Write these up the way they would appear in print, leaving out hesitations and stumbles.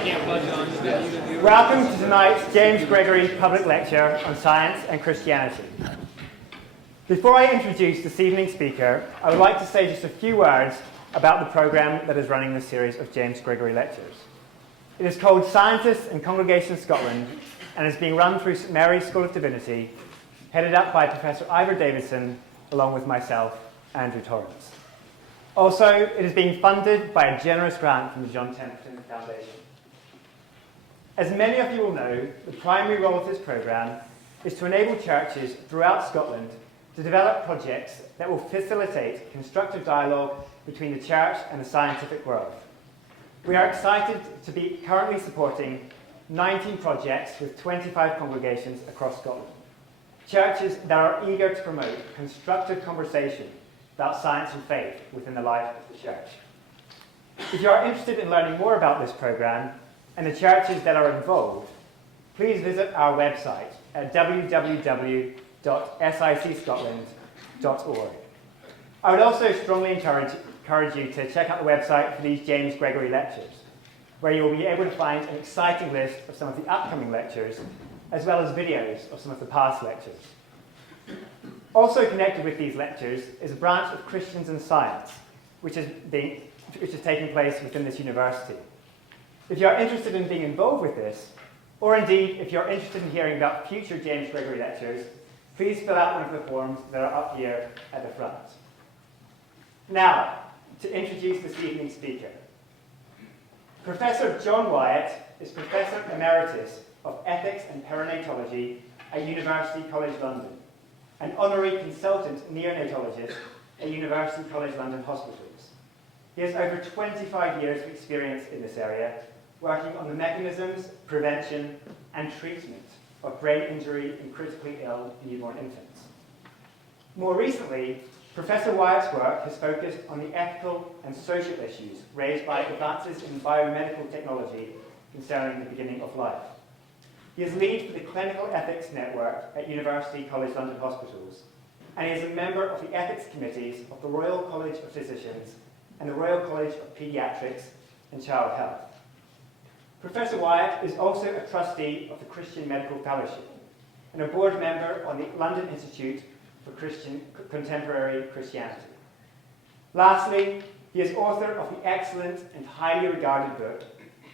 Welcome to tonight's James Gregory public lecture on science and Christianity. Before I introduce this evening's speaker, I would like to say just a few words about the program that is running this series of James Gregory lectures. It is called Scientists and Congregations Scotland and is being run through St Mary's School of Divinity, headed up by Professor Ivor Davidson, along with myself, Andrew Torrance. Also, it is being funded by a generous grant from the John Templeton Foundation. As many of you will know, the primary role of this program is to enable churches throughout Scotland to develop projects that will facilitate constructive dialogue between the church and the scientific world. We are excited to be currently supporting 19 projects with 25 congregations across Scotland. Churches that are eager to promote constructive conversation about science and faith within the life of the church. If you are interested in learning more about this program and the churches that are involved, please visit our website at www.sicscotland.org. I would also strongly encourage you to check out the website for these James Gregory lectures, where you will be able to find an exciting list of some of the upcoming lectures, as well as videos of some of the past lectures. Also connected with these lectures is a branch of Christians and Science, which is taking place within this university. If you are interested in being involved with this, or indeed if you're interested in hearing about future James Gregory lectures, please fill out one of the forms that are up here at the front. Now, to introduce this evening's speaker. Professor John Wyatt is Professor Emeritus of Ethics and Perinatology at University College London, an honorary consultant neonatologist at University College London Hospitals. He has over 25 years of experience in this area, working on the mechanisms, prevention, and treatment of brain injury in critically ill newborn infants. More recently, Professor Wyatt's work has focused on the ethical and social issues raised by advances in biomedical technology concerning the beginning of life. He is lead for the Clinical Ethics Network at University College London Hospitals, and he is a member of the ethics committees of the Royal College of Physicians and the Royal College of Paediatrics and Child Health. Professor Wyatt is also a trustee of the Christian Medical Fellowship and a board member on the London Institute for Contemporary Christianity. Lastly, he is author of the excellent and highly regarded book,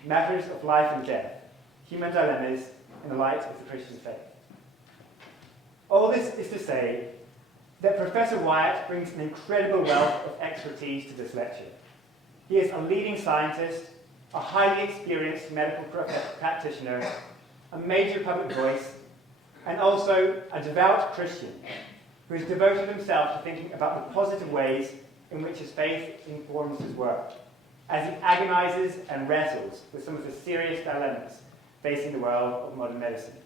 Matters of Life and Death, Human Dilemmas in the Light of the Christian Faith. All this is to say that Professor Wyatt brings an incredible wealth of expertise to this lecture. He is a leading scientist, a highly experienced medical practitioner, a major public voice, and also a devout Christian who has devoted himself to thinking about the positive ways in which his faith informs his work, as he agonizes and wrestles with some of the serious dilemmas facing the world of modern medicine.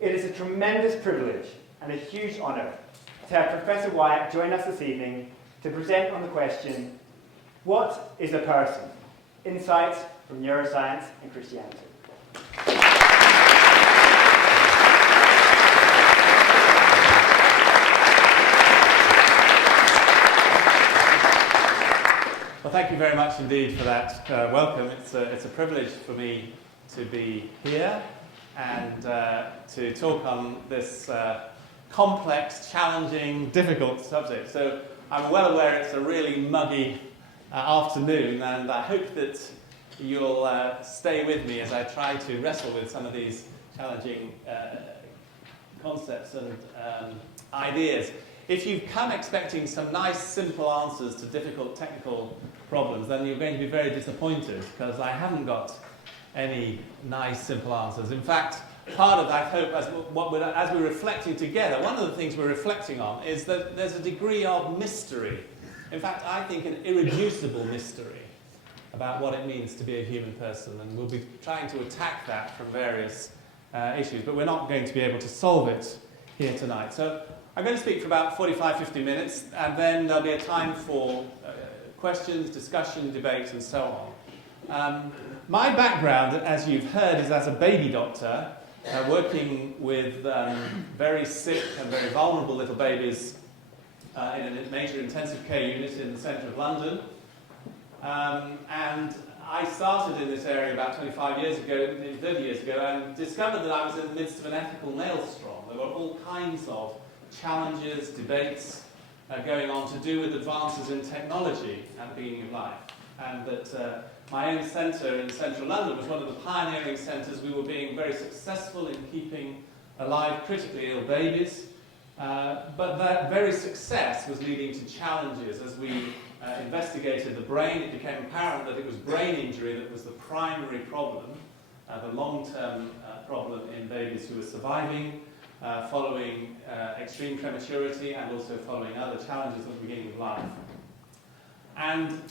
It is a tremendous privilege and a huge honor to have Professor Wyatt join us this evening to present on the question, what is a person? Insights from Neuroscience and Christianity. Well, thank you very much indeed for that welcome. It's a privilege for me to be here and to talk on this complex, challenging, difficult subject. So I'm well aware it's a really muggy afternoon, and I hope that you'll stay with me as I try to wrestle with some of these challenging concepts and ideas. If you've come expecting some nice, simple answers to difficult technical problems, then you're going to be very disappointed, because I haven't got any nice, simple answers. In fact, part of that hope, as we're reflecting together, one of the things we're reflecting on is that there's a degree of mystery. In fact, I think an irreducible mystery about what it means to be a human person, and we'll be trying to attack that from various issues, but we're not going to be able to solve it here tonight. So I'm going to speak for about 45-50 minutes, and then there'll be a time for questions, discussion, debate, and so on. My background, as you've heard, is as a baby doctor, working with very sick and very vulnerable little babies in a major intensive care unit in the centre of London. And I started in this area about 25 years ago, 30 years ago, and discovered that I was in the midst of an ethical maelstrom. There were all kinds of challenges, debates going on to do with advances in technology at the beginning of life. And that my own centre in central London was one of the pioneering centres. We were being very successful in keeping alive critically ill babies, but that very success was leading to challenges. As we investigated the brain, it became apparent that it was brain injury that was the primary problem, the long-term problem in babies who were surviving, following extreme prematurity and also following other challenges at the beginning of life. And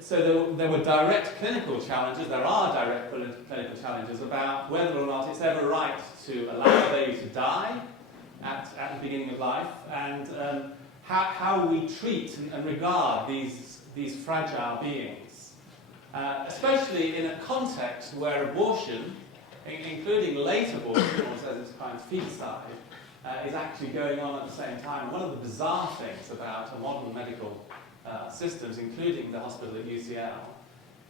so there were direct clinical challenges, there are direct clinical challenges about whether or not it's ever right to allow a baby to die at the beginning of life, and how we treat and regard these fragile beings, especially in a context where abortion, including late abortion, or as it's kind of feticide, is actually going on at the same time. One of the bizarre things about a modern medical systems, including the hospital at UCL,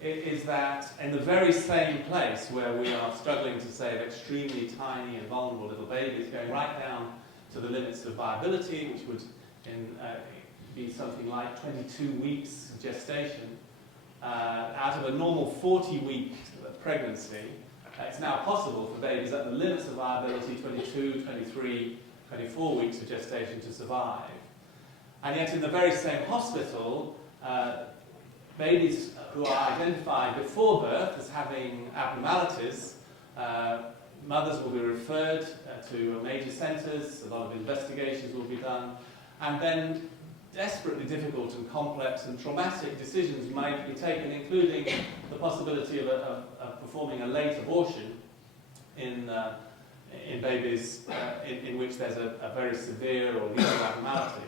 is that in the very same place where we are struggling to save extremely tiny and vulnerable little babies, going right down to the limits of viability, which would be something like 22 weeks of gestation, out of a normal 40-week pregnancy, it's now possible for babies at the limits of viability, 22, 23, 24 weeks of gestation, to survive. And yet in the very same hospital, babies who are identified before birth as having abnormalities, mothers will be referred to major centres, a lot of investigations will be done, and then desperately difficult and complex and traumatic decisions might be taken, including the possibility of performing a late abortion in babies in which there's a very severe or lethal abnormality.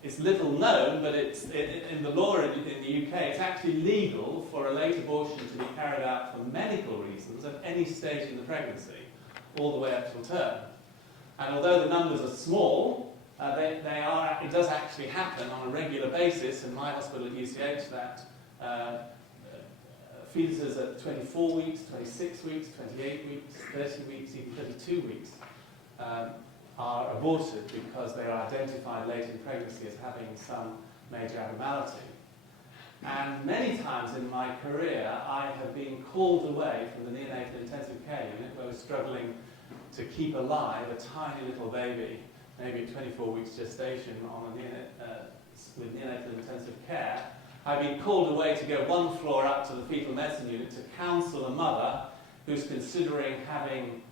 It's little known, but in the law in the UK, it's actually legal for a late abortion to be carried out for medical reasons at any stage in the pregnancy, all the way up till term. And although the numbers are small, it does actually happen on a regular basis. In my hospital at UCLH, that fetuses at 24 weeks, 26 weeks, 28 weeks, 30 weeks, even 32 weeks, are aborted because they are identified late in pregnancy as having some major abnormality. And many times in my career, I have been called away from the neonatal intensive care unit, where we're struggling to keep alive a tiny little baby, maybe 24 weeks gestation with neonatal intensive care. I've been called away to go one floor up to the fetal medicine unit to counsel a mother who's considering having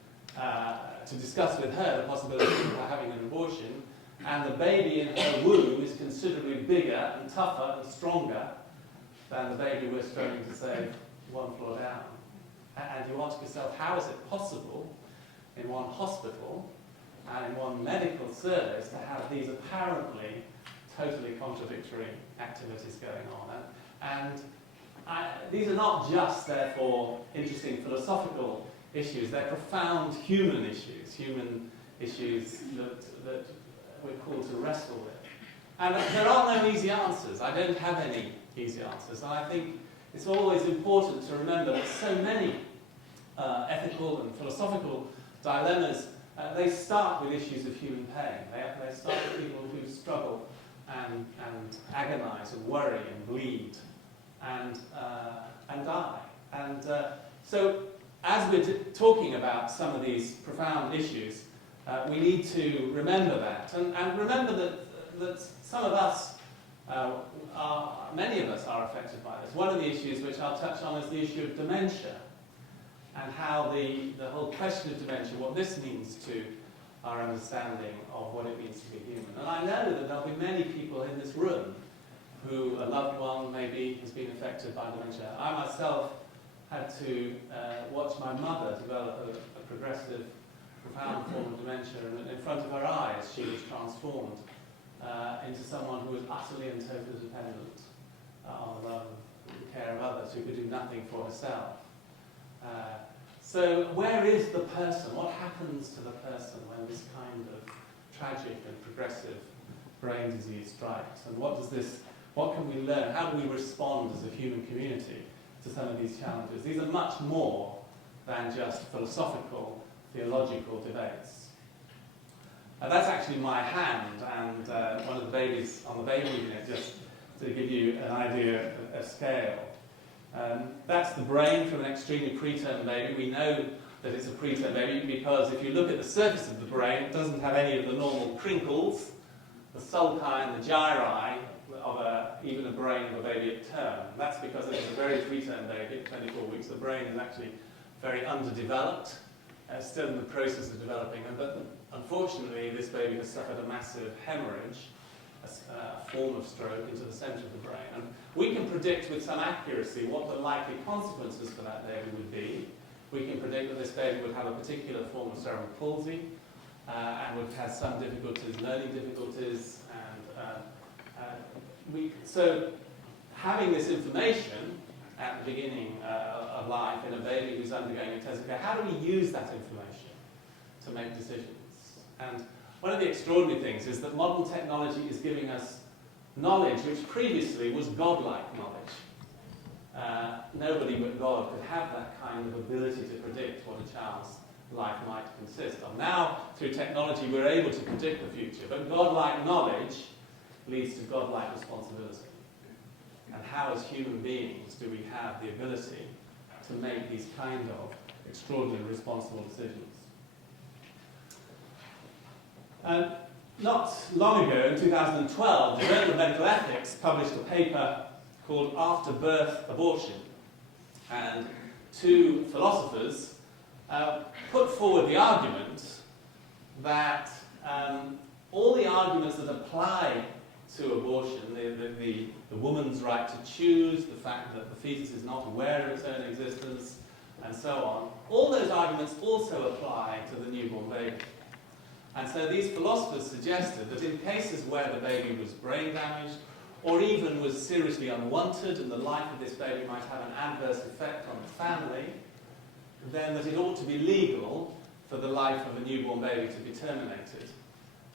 to discuss with her the possibility of having an abortion, and the baby in her womb is considerably bigger and tougher and stronger than the baby we're struggling to save one floor down. And you ask yourself, how is it possible in one hospital and in one medical service to have these apparently totally contradictory activities going on? And these are not just, therefore, interesting philosophical issues, they're profound human issues that we're called to wrestle with. And there are no easy answers. I don't have any easy answers. And I think it's always important to remember that so many ethical and philosophical dilemmas, they start with issues of human pain. They start with people who struggle and agonize and worry and bleed and die. And so as we're talking about some of these profound issues, we need to remember that. And remember that some of us, many of us are affected by this. One of the issues which I'll touch on is the issue of dementia, and how the whole question of dementia, what this means to our understanding of what it means to be human. And I know that there'll be many people in this room who a loved one maybe has been affected by dementia. I myself had to watch my mother develop a progressive, profound form of dementia, and in front of her eyes she was transformed into someone who was utterly and totally dependent on the love and care of others, who could do nothing for herself. So where is the person? What happens to the person when this kind of tragic and progressive brain disease strikes? And what does this What can we learn? How do we respond as a human community to some of these challenges? These are much more than just philosophical, theological debates. That's actually my hand and one of the babies on the baby unit, just to give you an idea of scale. That's the brain from an extremely preterm baby. We know that it's a preterm baby because if you look at the surface of the brain, it doesn't have any of the normal crinkles, the sulci and the gyri of even a brain of a baby at term. That's because it's a very preterm baby at 24 weeks. The brain is actually very underdeveloped, still in the process of developing. But unfortunately, this baby has suffered a massive hemorrhage, a form of stroke, into the centre of the brain. And we can predict with some accuracy what the likely consequences for that baby would be. We can predict that this baby would have a particular form of cerebral palsy and would have some difficulties, learning difficulties. So having this information at the beginning of life in a baby who's undergoing intensive care, how do we use that information to make decisions? And one of the extraordinary things is that modern technology is giving us knowledge which previously was godlike knowledge. Nobody but God could have that kind of ability to predict what a child's life might consist of. Now, through technology, we're able to predict the future, but godlike knowledge leads to godlike responsibility. And how, as human beings, do we have the ability to make these kind of extraordinary responsible decisions? Not long ago, in 2012, the Journal of Medical Ethics published a paper called After Birth Abortion. And two philosophers put forward the argument that all the arguments that apply to abortion, the woman's right to choose, the fact that the fetus is not aware of its own existence, and so on, all those arguments also apply to the newborn baby. And so these philosophers suggested that in cases where the baby was brain damaged, or even was seriously unwanted, and the life of this baby might have an adverse effect on the family, then that it ought to be legal for the life of a newborn baby to be terminated.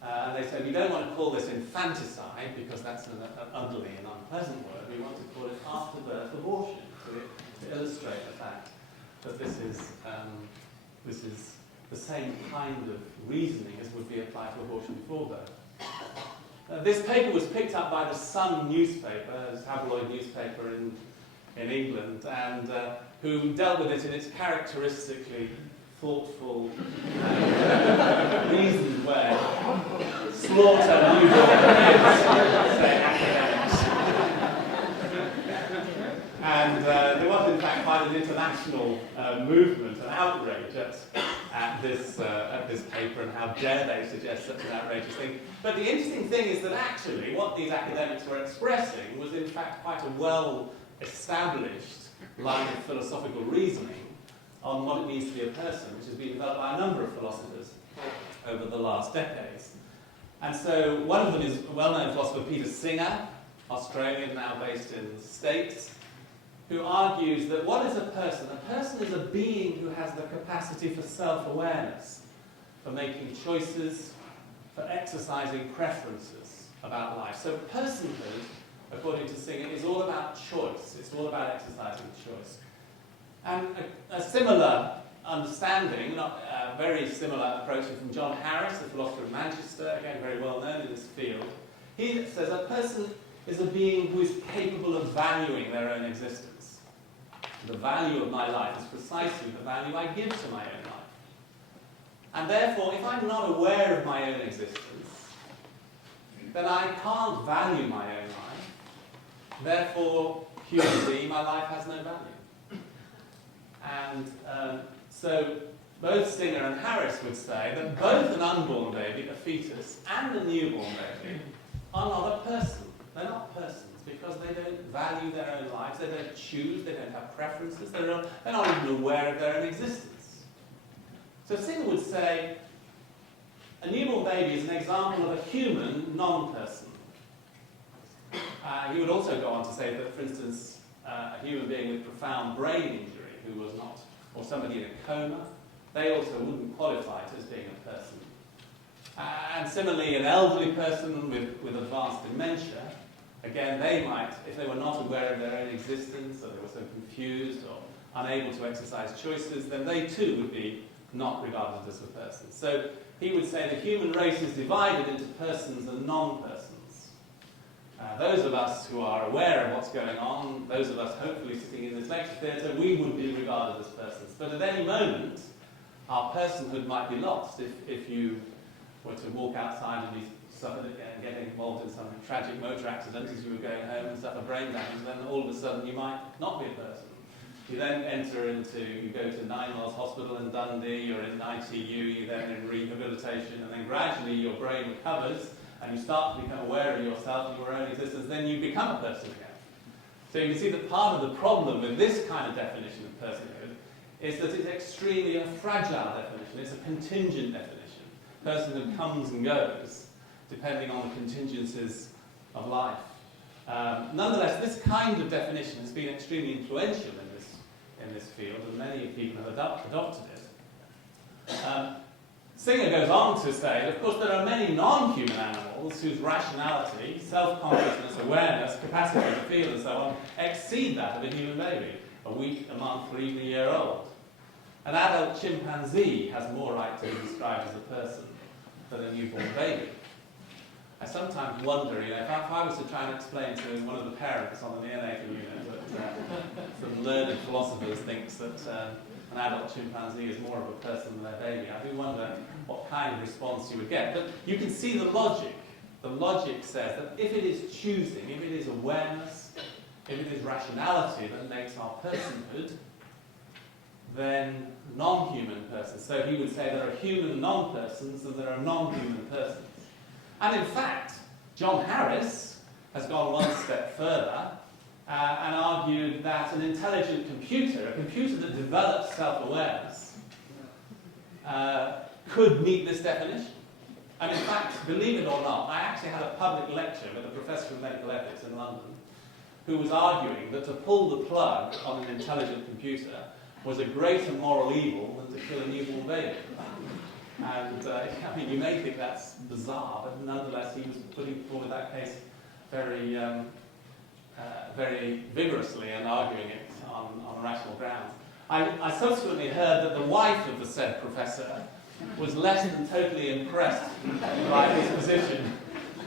And they said, we don't want to call this infanticide, because that's an ugly and unpleasant word. We want to call it after-birth abortion, to illustrate the fact that this is the same kind of reasoning as would be applied to abortion before birth. This paper was picked up by the Sun newspaper, a tabloid newspaper in England, and who dealt with it in its characteristically thoughtful, reasoned way. Slaughter newborn kids, say academics. And there was, in fact, quite an international movement, an outrage at this paper, and how dare they suggest such an outrageous thing. But the interesting thing is that actually what these academics were expressing was, in fact, quite a well-established line of philosophical reasoning on what it means to be a person, which has been developed by a number of philosophers over the last decades. And so one of them is a well-known philosopher, Peter Singer, Australian, now based in the States, who argues that what is a person? A person is a being who has the capacity for self-awareness, for making choices, for exercising preferences about life. So personhood, according to Singer, is all about choice. It's all about exercising choice. And a similar understanding, not a very similar approach from John Harris, a philosopher of Manchester, again very well known in this field. He says a person is a being who is capable of valuing their own existence. The value of my life is precisely the value I give to my own life. And therefore, if I'm not aware of my own existence, then I can't value my own life. Therefore, hugely, my life has no value. And so both Singer and Harris would say that both an unborn baby, a fetus, and a newborn baby are not a person. They're not persons because they don't value their own lives, they don't choose, they don't have preferences, they're not even aware of their own existence. So Singer would say a newborn baby is an example of a human non-person. He would also go on to say that, for instance, a human being with profound brain injury who was not, or somebody in a coma, they also wouldn't qualify as being a person. And similarly, an elderly person with advanced dementia Again, they might, if they were not aware of their own existence, or they were so confused or unable to exercise choices, then they too would be not regarded as a person. So he would say the human race is divided into persons and non-persons. Those of us who are aware of what's going on, those of us hopefully sitting in this lecture theatre, we would be regarded as persons. But at any moment, our personhood might be lost if you were to walk outside and get involved in some tragic motor accident as you were going home and suffer brain damage, then all of a sudden you might not be a person. You then you go to Nine Wells Hospital in Dundee, you're in ITU, you're then in rehabilitation, and then gradually your brain recovers and you start to become aware of yourself and your own existence, then you become a person again. So you can see that part of the problem with this kind of definition of personhood is that it's extremely a fragile definition, it's a contingent definition. Personhood comes and goes depending on the contingencies of life. Nonetheless, this kind of definition has been extremely influential in this field, and many people have adopted it. Singer goes on to say that, of course, there are many non-human animals whose rationality, self-consciousness, awareness, capacity to feel, and so on, exceed that of a human baby, a week, a month, or even a year old. An adult chimpanzee has more right to be described as a person than a newborn baby. I sometimes wonder, if I was to try and explain to one of the parents on the neonatal unit that some learned philosophers thinks that an adult chimpanzee is more of a person than their baby, I do wonder what kind of response you would get. But you can see the logic. The logic says that if it is choosing, if it is awareness, if it is rationality that makes our personhood, then non-human persons. So he would say there are human non-persons and there are non-human persons. And in fact, John Harris has gone one step further and argued that an intelligent computer, a computer that develops self-awareness, could meet this definition. And in fact, believe it or not, I actually had a public lecture with a professor of medical ethics in London who was arguing that to pull the plug on an intelligent computer was a greater moral evil than to kill a newborn baby. And I mean, you may think that's bizarre, but nonetheless, he was putting forward that case very, very vigorously and arguing it on rational grounds. I subsequently heard that the wife of the said professor was less than totally impressed by his position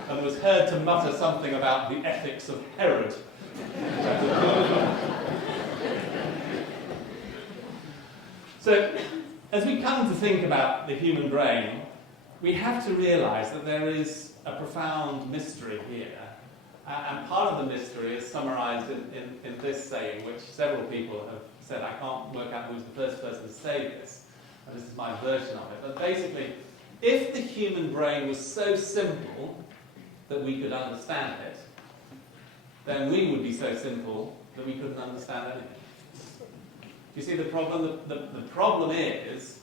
and was heard to mutter something about the ethics of Herod. So, as we come to think about the human brain, we have to realise that there is a profound mystery here. And part of the mystery is summarised in this saying, which several people have said. I can't work out who's the first person to say this, but this is my version of it. But basically, if the human brain was so simple that we could understand it, then we would be so simple that we couldn't understand anything. You see the problem? The problem is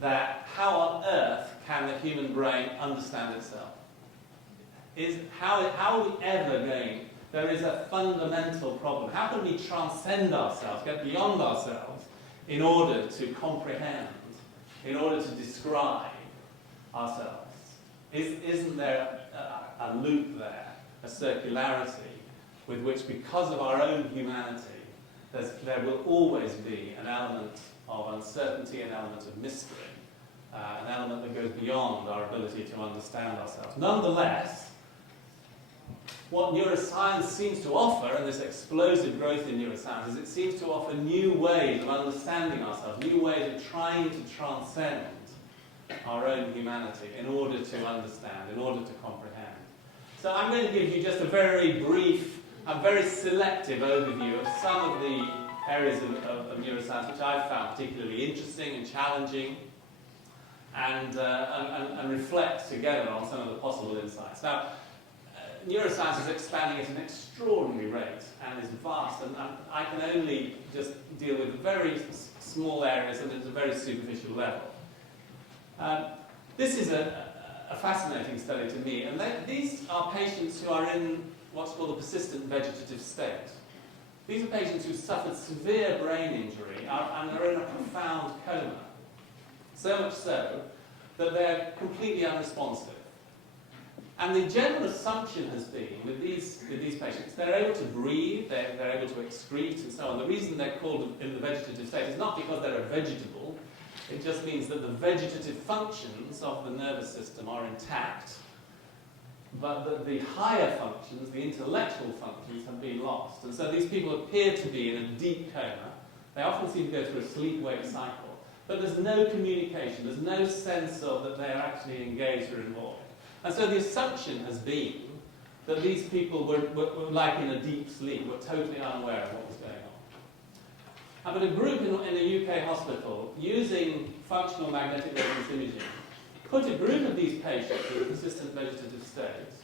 that how on earth can the human brain understand itself? How are we ever going? There is a fundamental problem. How can we transcend ourselves, get beyond ourselves, in order to comprehend, in order to describe ourselves? Isn't there a loop there, a circularity, with which, because of our own humanity, there will always be an element of uncertainty, an element of mystery, an element that goes beyond our ability to understand ourselves. Nonetheless, what neuroscience seems to offer, and this explosive growth in neuroscience, is it seems to offer new ways of understanding ourselves, new ways of trying to transcend our own humanity in order to understand, in order to comprehend. So I'm going to give you just a very brief and very selective overview of some of the areas of neuroscience which I've found particularly interesting and challenging, and reflect together on some of the possible insights. Now, neuroscience is expanding at an extraordinary rate and is vast, and I can only just deal with very small areas and at a very superficial level. This is a fascinating study to me, and these are patients who are in what's called a persistent vegetative state. These are patients who suffered severe brain injury and are in a profound coma. So much so that they're completely unresponsive. And the general assumption has been, with these patients, they're able to breathe, they're able to excrete and so on. The reason they're called in the vegetative state is not because they're a vegetable, it just means that the vegetative functions of the nervous system are intact, but that the higher functions, the intellectual functions, have been lost. And so these people appear to be in a deep coma. They often seem to go through a sleep-wake cycle, but there's no communication, there's no sense of that they're actually engaged or involved. And so the assumption has been that these people were like in a deep sleep, were totally unaware of what was going on. But a group in a UK hospital, using functional magnetic resonance imaging, put a group of these patients in persistent vegetative states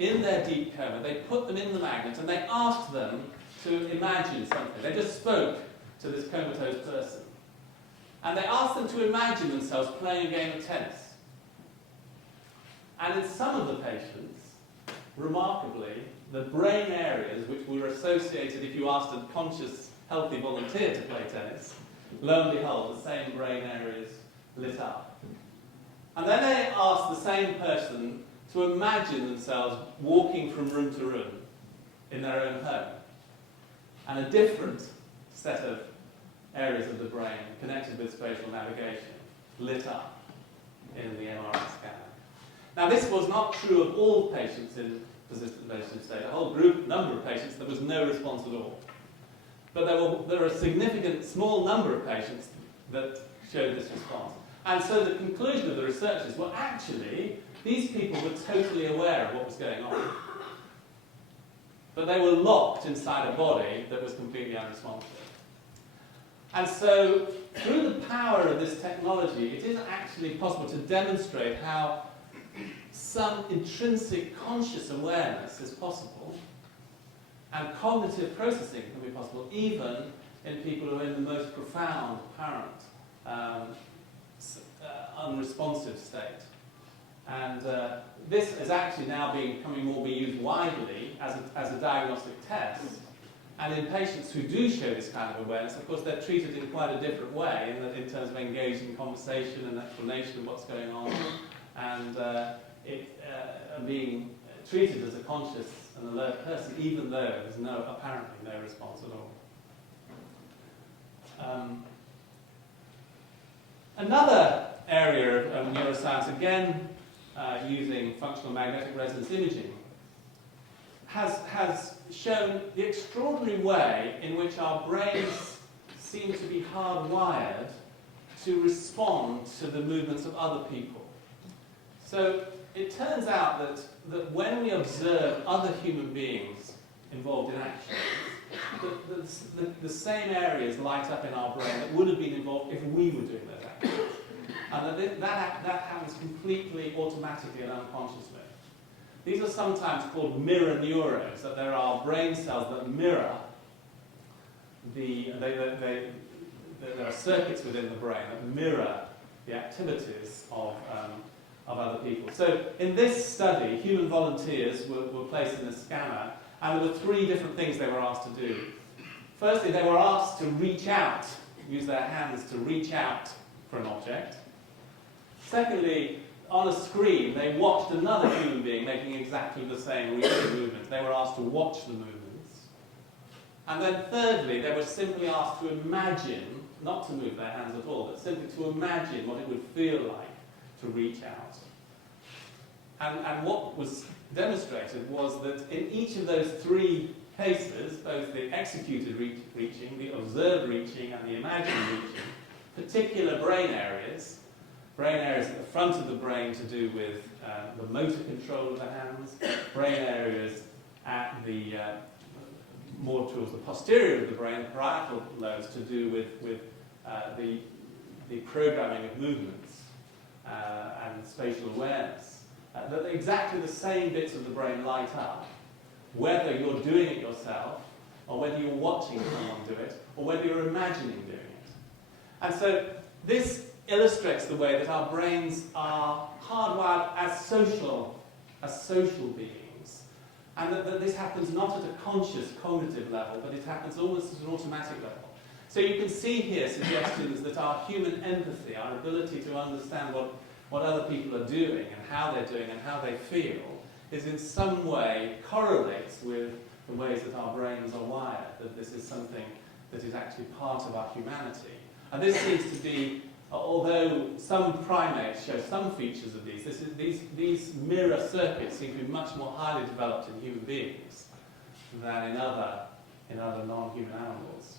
in their deep coma. They put them in the magnet and they asked them to imagine something. They just spoke to this comatose person. And they asked them to imagine themselves playing a game of tennis. And in some of the patients, remarkably, the brain areas which were associated, if you asked a conscious, healthy volunteer to play tennis, lo and behold, the same brain areas lit up. And then they asked the same person to imagine themselves walking from room to room in their own home. And a different set of areas of the brain connected with spatial navigation lit up in the MRI scanner. Now, this was not true of all patients in persistent vegetative state. A whole number of patients, there was no response at all. But there were a significant small number of patients that showed this response. And so the conclusion of the researchers, well, actually, these people were totally aware of what was going on. But they were locked inside a body that was completely unresponsive. And so, through the power of this technology, it is actually possible to demonstrate how some intrinsic conscious awareness is possible, and cognitive processing can be possible, even in people who are in the most profound, apparent, unresponsive state. And this is actually now becoming more used widely as a diagnostic test. And in patients who do show this kind of awareness, of course, they're treated in quite a different way in terms of engaging conversation and explanation of what's going on, and being treated as a conscious and alert person, even though there's apparently no response at all. Another area of neuroscience, again using functional magnetic resonance imaging, has shown the extraordinary way in which our brains seem to be hardwired to respond to the movements of other people. So it turns out that when we observe other human beings involved in action, the same areas light up in our brain that would have been involved if we were doing those actions. And that happens completely automatically and unconsciously. These are sometimes called mirror neurons, that there are brain cells that mirror there are circuits within the brain that mirror the activities of other people. So in this study, human volunteers were placed in a scanner, and there were three different things they were asked to do. Firstly, they were asked to reach out, use their hands to reach out for an object. Secondly, on a screen, they watched another human being making exactly the same reaching movement. They were asked to watch the movements. And then thirdly, they were simply asked to imagine, not to move their hands at all, but simply to imagine what it would feel like to reach out. And what was demonstrated was that in each of those three cases, both the executed reaching, the observed reaching, and the imagined reaching, particular brain areas at the front of the brain to do with the motor control of the hands, brain areas at the more towards the posterior of the brain, the parietal lobes, to do with the programming of movements and spatial awareness. That exactly the same bits of the brain light up, whether you're doing it yourself, or whether you're watching someone do it, or whether you're imagining doing it. And so this illustrates the way that our brains are hardwired as social beings, and that this happens not at a conscious cognitive level, but it happens almost at an automatic level. So you can see here suggestions that our human empathy, our ability to understand what what other people are doing and how they're doing and how they feel is in some way correlates with the ways that our brains are wired, that this is something that is actually part of our humanity. And this seems to be, although some primates show some features of these mirror circuits seem to be much more highly developed in human beings than in other non-human animals.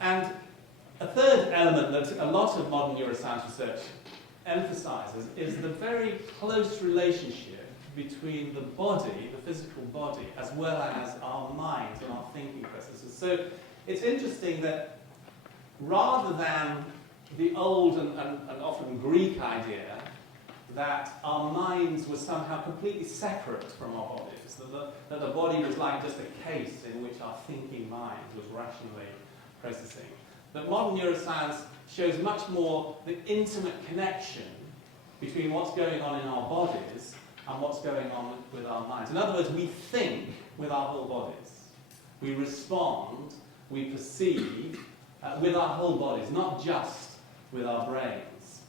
And a third element that a lot of modern neuroscience research emphasizes is the very close relationship between the body, the physical body, as well as our minds and our thinking processes. So it's interesting that rather than the old and often Greek idea that our minds were somehow completely separate from our bodies, that the body was like just a case in which our thinking mind was rationally processing, that modern neuroscience shows much more the intimate connection between what's going on in our bodies and what's going on with our minds. In other words, we think with our whole bodies. We respond, we perceive with our whole bodies, not just with our brains.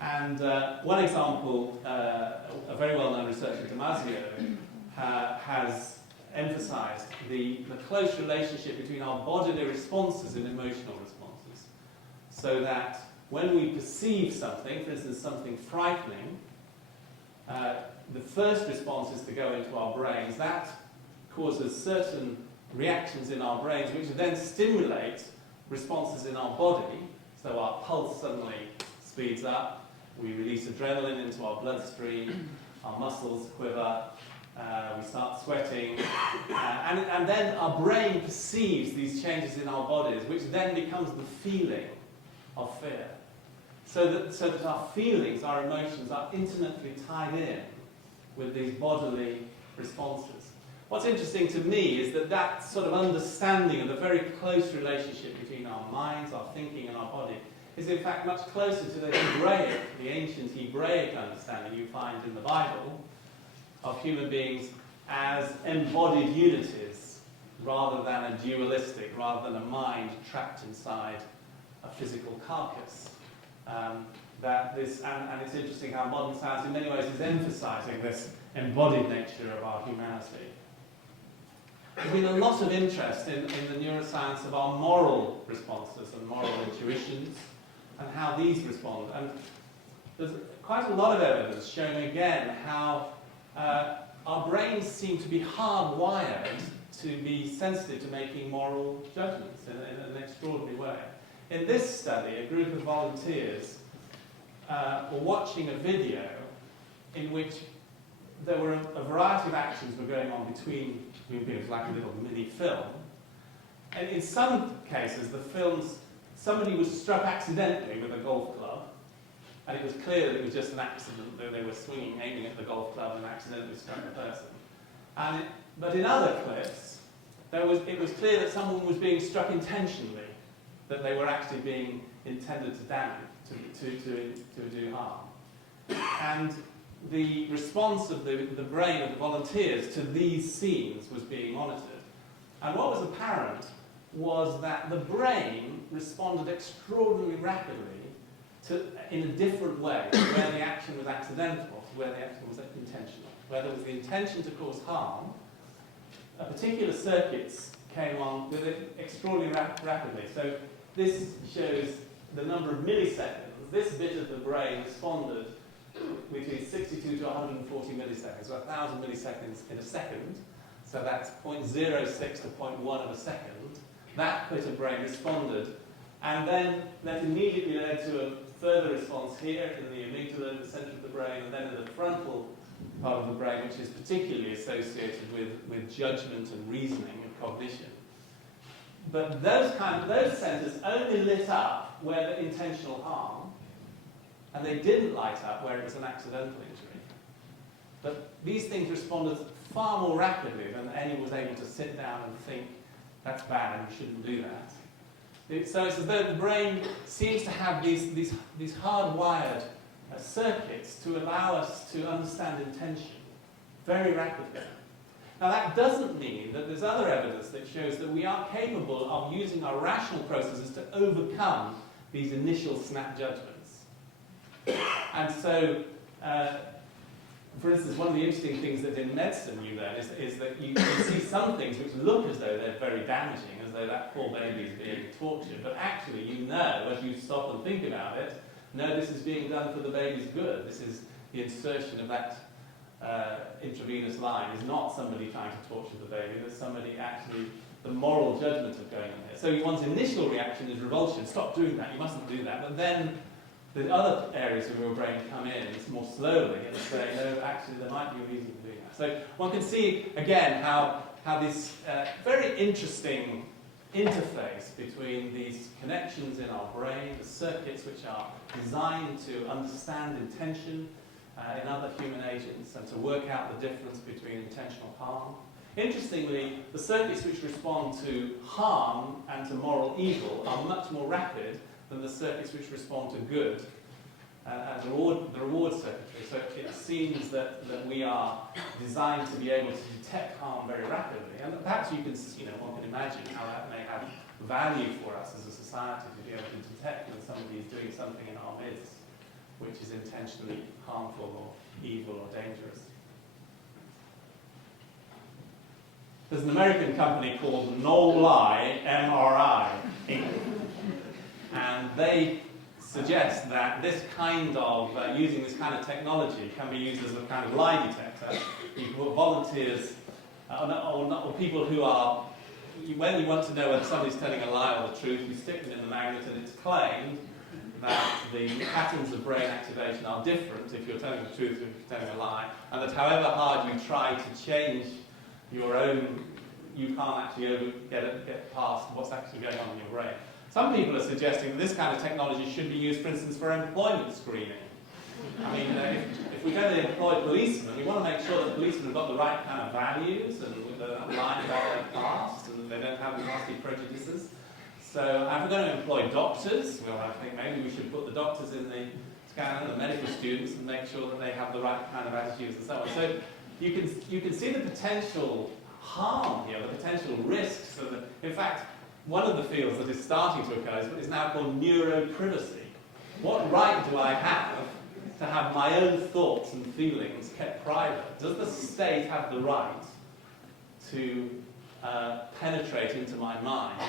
And one example, a very well-known researcher, Dementia, has emphasized the close relationship between our bodily responses and emotional responses. So that when we perceive something, for instance, something frightening, the first response is to go into our brains. That causes certain reactions in our brains, which then stimulate responses in our body. So our pulse suddenly speeds up, we release adrenaline into our bloodstream, our muscles quiver, we start sweating, and then our brain perceives these changes in our bodies, which then becomes the feeling of fear. So that our feelings, our emotions are intimately tied in with these bodily responses. What's interesting to me is that sort of understanding of the very close relationship between our minds, our thinking, and our body is in fact much closer to the Hebraic, the ancient Hebraic understanding you find in the Bible of human beings as embodied unities rather than a dualistic, rather than a mind trapped inside a physical carcass. And it's interesting how modern science in many ways is emphasizing this embodied nature of our humanity. There's been a lot of interest in the neuroscience of our moral responses and moral intuitions and how these respond. And there's quite a lot of evidence showing again how our brains seem to be hardwired to be sensitive to making moral judgments in an extraordinary way. In this study, a group of volunteers were watching a video in which there were a variety of actions were going on between beings, like a little mini film. And in some cases, somebody was struck accidentally with a golf club, and it was clear that it was just an accident, that they were swinging, aiming at the golf club, and accidentally struck the person. But in other clips, it was clear that someone was being struck intentionally, that they were actually being intended to damage, to do harm. And the response of the brain of the volunteers to these scenes was being monitored. And what was apparent was that the brain responded extraordinarily rapidly in a different way, where the action was accidental to where the action was intentional. Where there was the intention to cause harm, particular circuits came on with it extraordinarily rapidly. So this shows the number of milliseconds. This bit of the brain responded between 62 to 140 milliseconds, so 1,000 milliseconds in a second. So that's 0.06 to 0.1 of a second. That bit of brain responded, and then that immediately led to a further response here in the amygdala, the center of the brain, and then in the frontal part of the brain, which is particularly associated with judgment and reasoning and cognition. But those centers only lit up where the intentional harm, and they didn't light up where it was an accidental injury. But these things responded far more rapidly than anyone was able to sit down and think, that's bad, you shouldn't do that. So it's as though the brain seems to have these hardwired circuits to allow us to understand intention very rapidly. Now that doesn't mean that there's other evidence that shows that we are capable of using our rational processes to overcome these initial snap judgments. And so, for instance, one of the interesting things that in medicine you learn is that you see some things which look as though they're very damaging, as though that poor baby is being tortured, but actually you know, as you stop and think about it, no, this is being done for the baby's good. This is the insertion of that intravenous line is not somebody trying to torture the baby, there's somebody actually, the moral judgment of going on here. So one's initial reaction is revulsion, stop doing that, you mustn't do that, but then the other areas of your brain come in more slowly and say, no, actually there might be a reason for doing that. So one can see, again, how this very interesting interface between these connections in our brain, the circuits which are designed to understand intention in other human agents and to work out the difference between intentional harm. Interestingly, the circuits which respond to harm and to moral evil are much more rapid than the circuits which respond to good and the reward circuitry. So it seems that we are designed to be able to detect harm very rapidly. And perhaps you can, one can imagine how that may have value for us as a society to be able to detect when somebody is doing something in our midst which is intentionally harmful or evil or dangerous. There's an American company called No Lie MRI, and they suggest that this kind of, using this kind of technology can be used as a kind of lie detector. You can put volunteers, or people who are, when you want to know whether somebody's telling a lie or the truth, you stick them in the magnet and it's claimed that the patterns of brain activation are different if you're telling the truth or if you're telling a lie, and that however hard you try to change your own, you can't actually get past what's actually going on in your brain. Some people are suggesting that this kind of technology should be used, for instance, for employment screening. I mean, if we're going to employ policemen, we want to make sure that policemen have got the right kind of values and they're not lying about their past and they don't have nasty prejudices. So if we're going to employ doctors, well, I think maybe we should put the doctors in the scanner, the medical students, and make sure that they have the right kind of attitudes and so on. So you can see the potential harm here, the potential risks. In fact, one of the fields that is starting to occur is what is now called neuroprivacy. What right do I have to have my own thoughts and feelings kept private? Does the state have the right to penetrate into my mind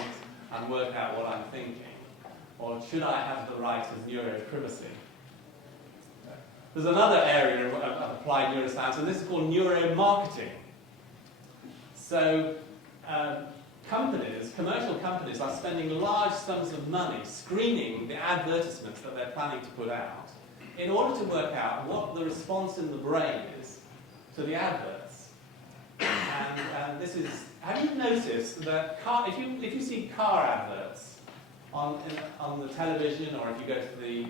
and work out what I'm thinking? Or should I have the right of neuroprivacy? There's another area of applied neuroscience, and this is called neuromarketing. So commercial companies are spending large sums of money screening the advertisements that they're planning to put out in order to work out what the response in the brain is to the adverts. And this is, have you noticed that if you see car adverts on the television, or if you go to the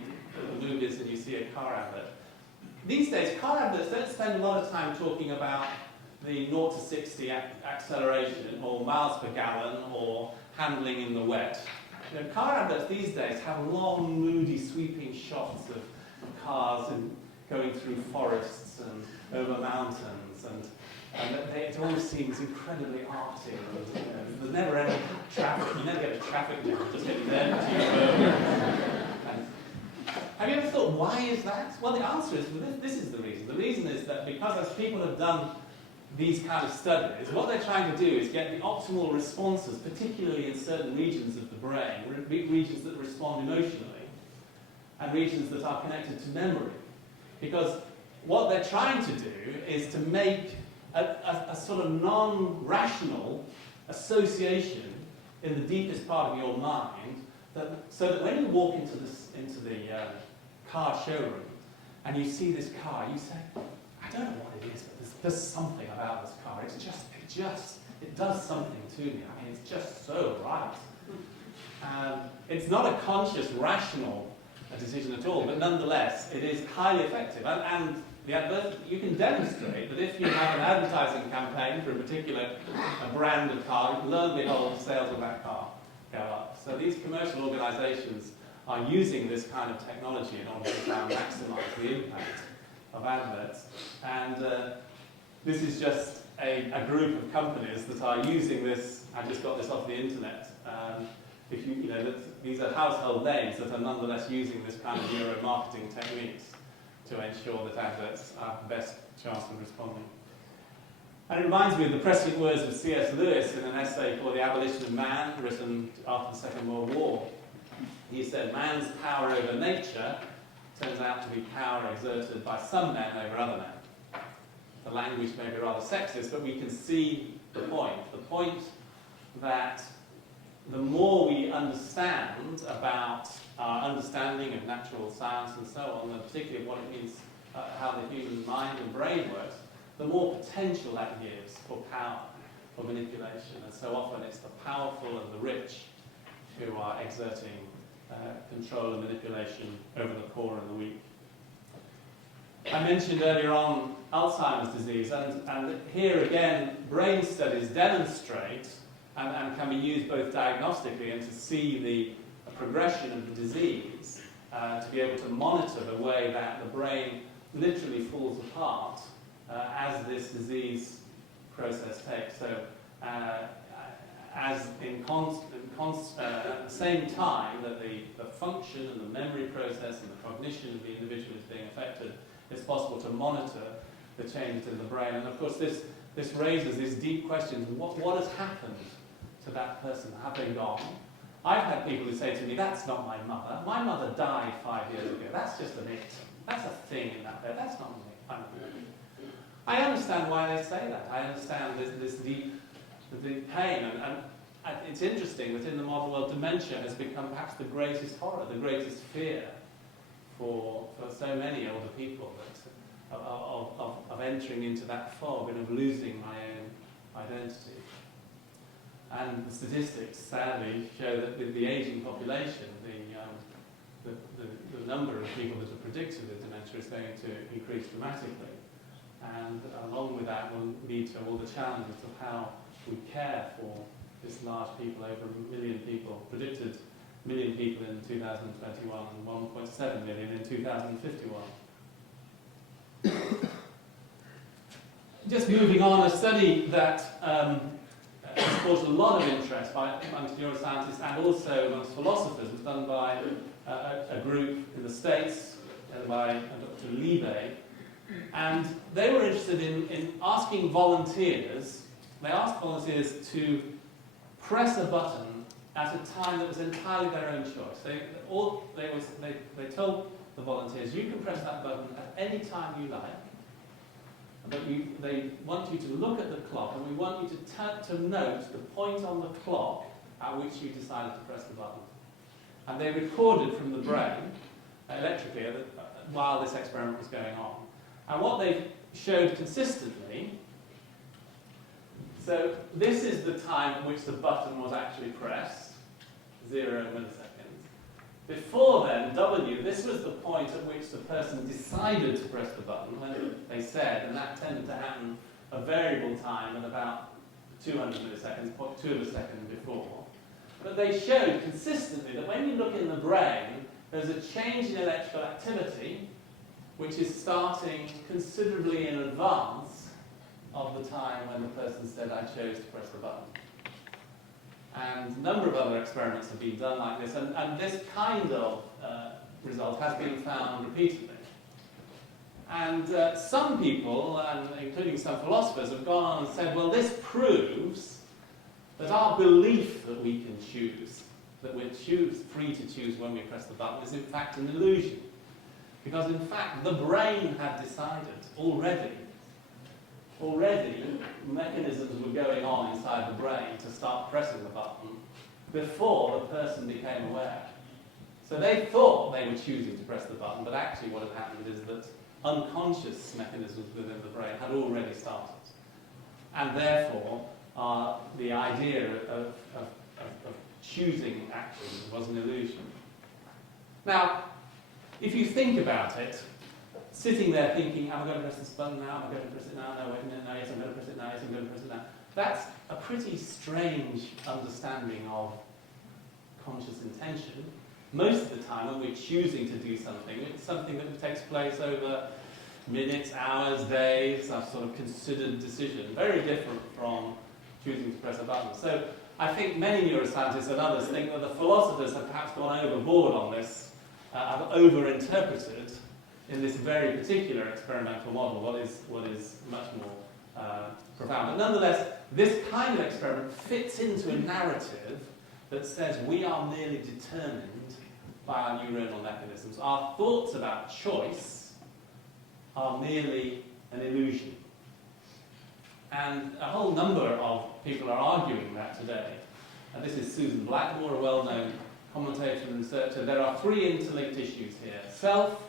movies and you see a car advert, these days car adverts don't spend a lot of time talking about the 0 to 60 acceleration, or miles per gallon, or handling in the wet. Car adverts these days have long, moody, sweeping shots of cars going through forests and over mountains, and it always seems incredibly arty. There's never any traffic. You never get a traffic jam. Just get there. Have you ever thought, why is that? Well, the answer is, this is the reason. The reason is that because as people have done these kind of studies, what they're trying to do is get the optimal responses, particularly in certain regions of the brain, regions that respond emotionally, and regions that are connected to memory. Because what they're trying to do is to make a sort of non-rational association in the deepest part of your mind, so that when you walk into the car showroom and you see this car, you say, I don't know what it is, but there's something about this car. It does something to me. I mean, it's just so right. It's not a conscious, rational decision at all, but nonetheless, it is highly effective. And you can demonstrate that if you have an advertising campaign for a particular brand of car, lo and behold, the sales of that car go up. So these commercial organizations are using this kind of technology in order to try and maximize the impact of adverts. And this is just a group of companies that are using this. I just got this off the internet. these are household names that are nonetheless using this kind of neuromarketing techniques to ensure that adverts are best chance of responding. And it reminds me of the prescient words of C.S. Lewis in an essay called The Abolition of Man, written after the Second World War. He said, man's power over nature turns out to be power exerted by some men over other men. The language may be rather sexist, but we can see the point. The point that the more we understand about our understanding of natural science and so on, and particularly what it means, how the human mind and brain works, the more potential that gives for power, for manipulation. And so often it's the powerful and the rich who are exerting control and manipulation over the poor and the weak. I mentioned earlier on Alzheimer's disease, and here again, brain studies demonstrate and can be used both diagnostically and to see the progression of the disease, to be able to monitor the way that the brain literally falls apart as this disease process takes. So, as at the same time that the function and the memory process and the cognition of the individual is being affected, it's possible to monitor the changes in the brain. And of course, this raises these deep questions: what has happened to that person? Have they gone? I've had people who say to me, "That's not my mother. My mother died 5 years ago. That's just an it. That's a thing in that bed. That's not me." I understand why they say that. I understand this deep pain, and it's interesting that in the modern world, dementia has become perhaps the greatest horror, the greatest fear for so many older people, that of entering into that fog and of losing my own identity. And the statistics, sadly, show that with the aging population, the number of people that are predicted with dementia is going to increase dramatically. And along with that will lead to all the challenges of how we care for this large people, over 1 million people, predicted 1 million people in 2021 and 1.7 million in 2051. Just moving on, a study that has caused a lot of interest amongst neuroscientists and also amongst philosophers was done by a group in the States, by Dr. Liebe. And they were interested in asking volunteers, they asked volunteers to press a button at a time that was entirely their own choice. They told the volunteers, you can press that button at any time you like, but they want you to look at the clock, and we want you to note the point on the clock at which you decided to press the button. And they recorded from the brain, electrically, while this experiment was going on. And what they showed consistently, so this is the time at which the button was actually pressed, 0 milliseconds. Before then, W, this was the point at which the person decided to press the button, when they said, and that tended to happen a variable time at about 200 milliseconds, 0.2 of a second before. But they showed consistently that when you look in the brain, there's a change in electrical activity, which is starting considerably in advance of the time when the person said, I chose to press the button. And a number of other experiments have been done like this, and this kind of result has been found repeatedly. And some people, including some philosophers, have gone on and said, well, this proves that our belief that we can choose, that we're free to choose when we press the button, is in fact an illusion. Because in fact, the brain had decided already mechanisms were going on inside the brain to start pressing the button before the person became aware. So they thought they were choosing to press the button, but actually what had happened is that unconscious mechanisms within the brain had already started. And therefore, the idea of choosing actions was an illusion. Now, if you think about it, sitting there thinking, am I going to press this button now? Am I going to press it now? No, wait a minute, no, yes, I'm going to press it now, yes, I'm going to press it now. That's a pretty strange understanding of conscious intention. Most of the time when we're choosing to do something, it's something that takes place over minutes, hours, days, a sort of considered decision. Very different from choosing to press a button. So I think many neuroscientists and others think that the philosophers have perhaps gone overboard on this, have over-interpreted in this very particular experimental model what is much more profound. But nonetheless, this kind of experiment fits into a narrative that says we are merely determined by our neuronal mechanisms. Our thoughts about choice are merely an illusion. And a whole number of people are arguing that today. And this is Susan Blackmore, a well-known commentator and researcher. There are three interlinked issues here: self,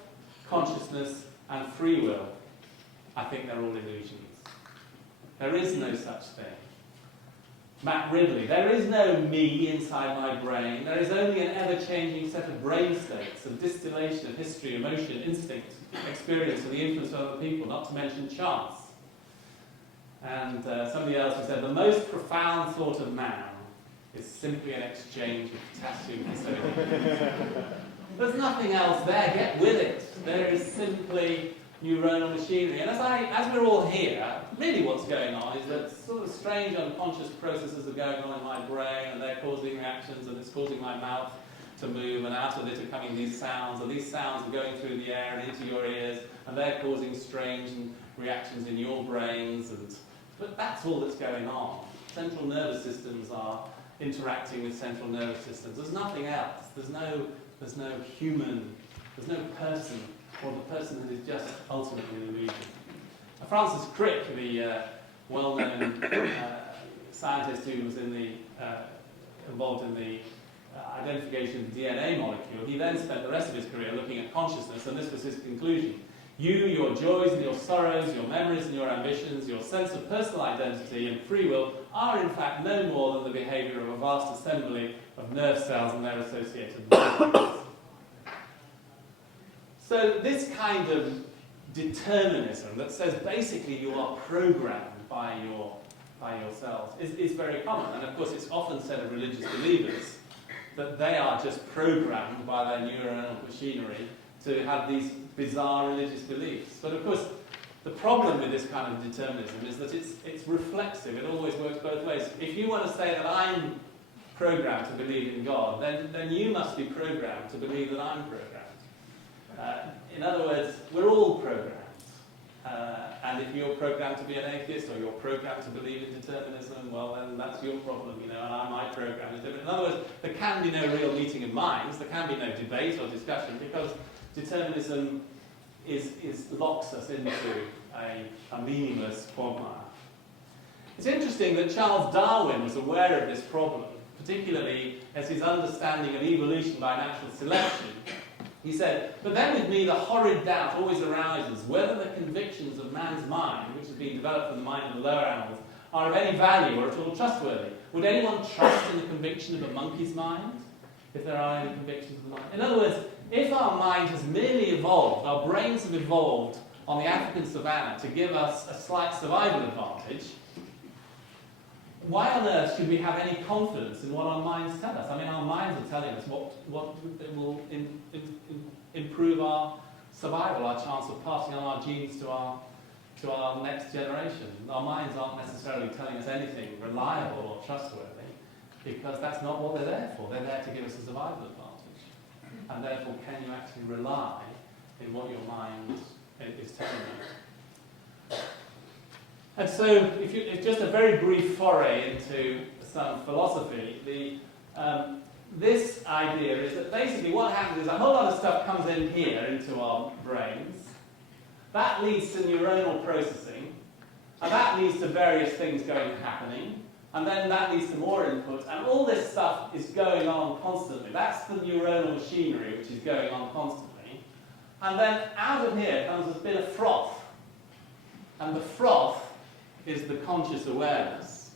consciousness, and free will. I think they're all illusions. There is no such thing. Matt Ridley, there is no me inside my brain. There is only an ever-changing set of brain states, of distillation of history, emotion, instinct, experience, and the influence of other people, not to mention chance. And somebody else who said, the most profound thought of man is simply an exchange of potassium and sodium. There's nothing else there. Get with it. There is simply neuronal machinery. And as we're all here, really what's going on is that sort of strange unconscious processes are going on in my brain, and they're causing reactions, and it's causing my mouth to move, and out of it are coming these sounds, and these sounds are going through the air and into your ears, and they're causing strange reactions in your brains. But that's all that's going on. Central nervous systems are interacting with central nervous systems. There's nothing else. There's no human, there's no person, or the person is just ultimately an illusion. Francis Crick, the well-known scientist who was involved in the identification of the DNA molecule, he then spent the rest of his career looking at consciousness, and this was his conclusion. You, your joys and your sorrows, your memories and your ambitions, your sense of personal identity and free will are in fact no more than the behaviour of a vast assembly of nerve cells and their associated neurons. So this kind of determinism that says basically you are programmed by your cells is very common. And of course it's often said of religious believers that they are just programmed by their neuronal machinery to have these bizarre religious beliefs. But of course, the problem with this kind of determinism is that it's reflexive. It always works both ways. If you want to say that I'm programmed to believe in God, then you must be programmed to believe that I'm programmed. In other words, we're all programmed. And if you're programmed to be an atheist, or you're programmed to believe in determinism, well, then that's your problem, and my program is different. In other words, there can be no real meeting of minds, there can be no debate or discussion, because determinism locks us into a meaningless quagmire. It's interesting that Charles Darwin was aware of this problem, particularly as his understanding of evolution by natural selection. He said, but then with me the horrid doubt always arises whether the convictions of man's mind, which has been developed from the mind of the lower animals, are of any value or at all trustworthy. Would anyone trust in the conviction of a monkey's mind, if there are any convictions of the mind? In other words, if our mind has merely evolved, our brains have evolved on the African savannah to give us a slight survival advantage, why on earth should we have any confidence in what our minds tell us? I mean, our minds are telling us what will improve our survival, our chance of passing on our genes to our next generation. Our minds aren't necessarily telling us anything reliable or trustworthy, because that's not what they're there for. They're there to give us a survival advantage. And therefore, can you actually rely in what your mind is telling you? And so, if just a very brief foray into some philosophy, this idea is that basically what happens is a whole lot of stuff comes in here into our brains. That leads to neuronal processing, and that leads to various things happening, and then that leads to more input, and all this stuff is going on constantly. That's the neuronal machinery which is going on constantly. And then out of here comes this bit of froth, and the froth is the conscious awareness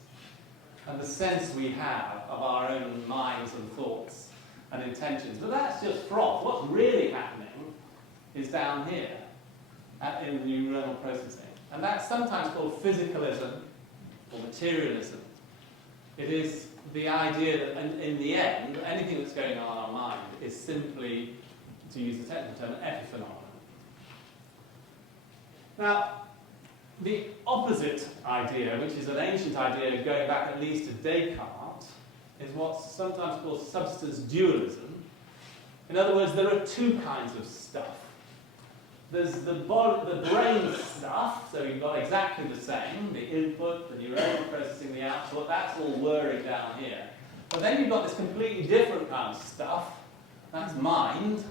and the sense we have of our own minds and thoughts and intentions. But that's just froth. What's really happening is down here in the neuronal processing. And that's sometimes called physicalism or materialism. It is the idea that in the end, anything that's going on in our mind is simply, to use the technical term, an epiphenomenon. Now, the opposite idea, which is an ancient idea going back at least to Descartes, is what's sometimes called substance dualism. In other words, there are two kinds of stuff. There's the brain stuff, so you've got exactly the same, the input, the neuronal processing, the output, that's all whirring down here. But then you've got this completely different kind of stuff, that's mind,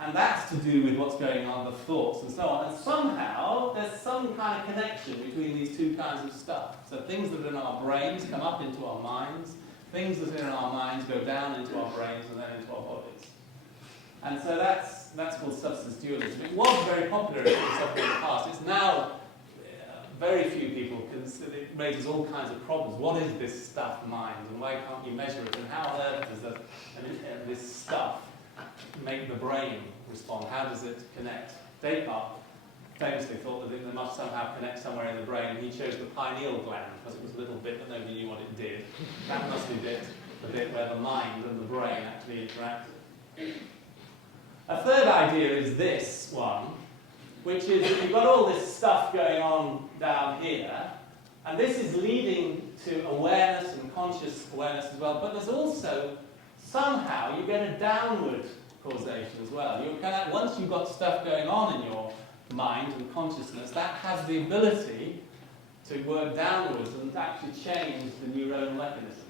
and that's to do with what's going on, the thoughts and so on. And somehow, there's some kind of connection between these two kinds of stuff. So things that are in our brains come up into our minds, things that are in our minds go down into our brains and then into our bodies. And so that's called substance dualism. It was very popular in philosophy in the past. It's now very few people consider it. Raises all kinds of problems. What is this stuff, mind, and why can't you measure it? And how on earth does this stuff make the brain respond? How does it connect? Descartes famously thought that it must somehow connect somewhere in the brain, and he chose the pineal gland because it was a little bit that nobody knew what it did. That must be the bit where the mind and the brain actually interacted. A third idea is this one, which is that you've got all this stuff going on down here, and this is leading to awareness and conscious awareness as well, but there's also, somehow, you get a downward causation as well. Once you've got stuff going on in your mind and consciousness, that has the ability to work downwards and actually change the neuronal mechanism.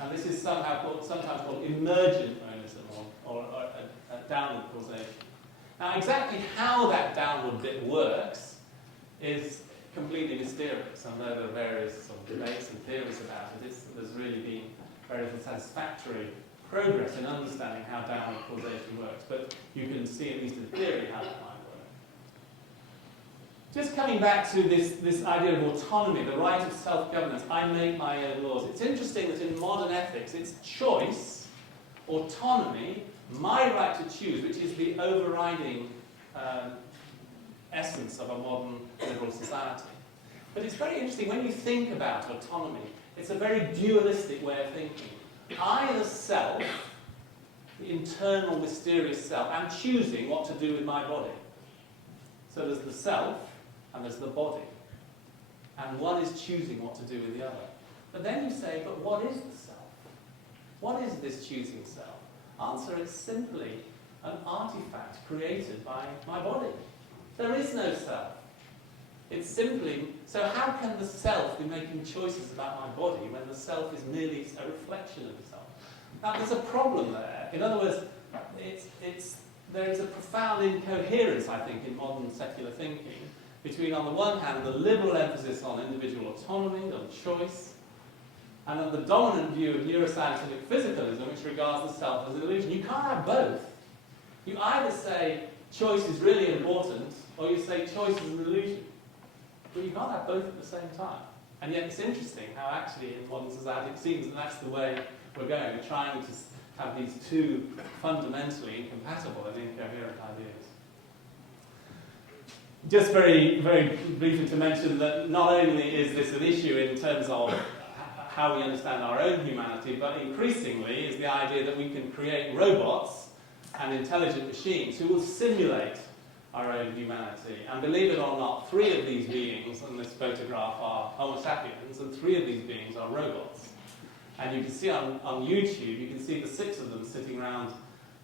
And this is sometimes called emergent monism, or a downward causation. Now, exactly how that downward bit works is completely mysterious, and there are various sort of debates and theories about it. There's really been very little satisfactory progress in understanding how downward causation works, but you can see, at least in theory, how that might work. Just coming back to this idea of autonomy, the right of self-governance, I make my own laws. It's interesting that in modern ethics, it's choice, autonomy, my right to choose, which is the overriding essence of a modern liberal society. But it's very interesting, when you think about autonomy, it's a very dualistic way of thinking. I, the self, the internal mysterious self, am choosing what to do with my body. So there's the self, and there's the body. And one is choosing what to do with the other. But then you say, but what is the self? What is this choosing self? Answer, it's simply an artifact created by my body. There is no self. It's simply, so how can the self be making choices about my body when the self is merely a reflection of the self? Now, there's a problem there. In other words, there is a profound incoherence, I think, in modern secular thinking between, on the one hand, the liberal emphasis on individual autonomy, on choice, and on the dominant view of neuroscientific physicalism, which regards the self as an illusion. You can't have both. You either say choice is really important, or you say choice is an illusion. But you can't have both at the same time. And yet it's interesting how actually in modern society it seems that that's the way we're going. We're trying to have these two fundamentally incompatible and incoherent ideas. Just very, very briefly to mention that not only is this an issue in terms of how we understand our own humanity, but increasingly is the idea that we can create robots and intelligent machines who will simulate our own humanity. And believe it or not, 3 of these beings in this photograph are Homo sapiens, and 3 of these beings are robots. And you can see on YouTube, you can see the 6 of them sitting around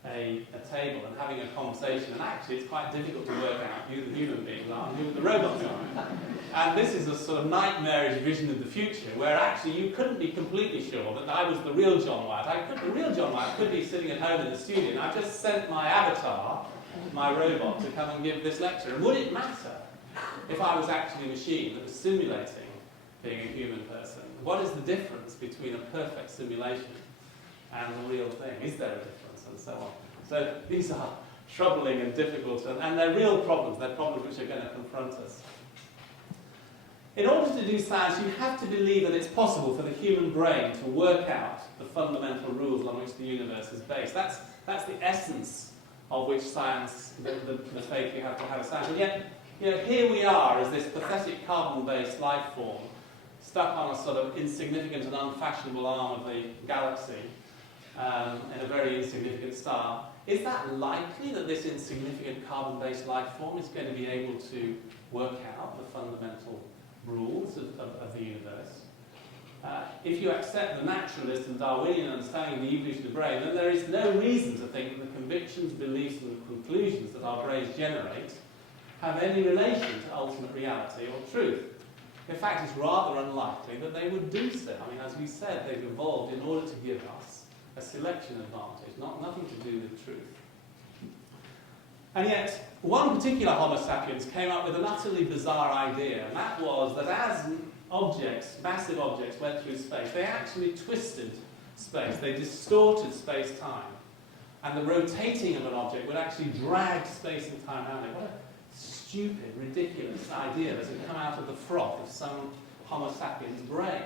a table and having a conversation, and actually it's quite difficult to work out who the human beings are and who the robots are. And this is a sort of nightmarish vision of the future, where actually you couldn't be completely sure that I was the real John Wyatt. The real John Wyatt could be sitting at home in the studio, and I've just sent my avatar, my robot, to come and give this lecture. And would it matter if I was actually a machine that was simulating being a human person? What is the difference between a perfect simulation and the real thing? Is there a difference? And so on. So these are troubling and difficult, and they're real problems. They're problems which are going to confront us. In order to do science, you have to believe that it's possible for the human brain to work out the fundamental rules on which the universe is based. That's the essence of which science, the faith you have to have a science. And yet, here we are as this pathetic carbon-based life form, stuck on a sort of insignificant and unfashionable arm of the galaxy, in a very insignificant star. Is that likely that this insignificant carbon-based life form is going to be able to work out the fundamental rules of the universe? if you accept the naturalist and Darwinian understanding of the evolution of the brain, then there is no reason to think that the convictions, beliefs, and conclusions that our brains generate have any relation to ultimate reality or truth. In fact, it's rather unlikely that they would do so. I mean, as we said, they've evolved in order to give us a selection advantage, nothing to do with truth. And yet, one particular Homo sapiens came up with an utterly bizarre idea, and that was that as objects, massive objects, went through space, they actually twisted space, they distorted space-time, and the rotating of an object would actually drag space and time around it. What a stupid, ridiculous idea that had come out of the froth of some Homo sapiens brain.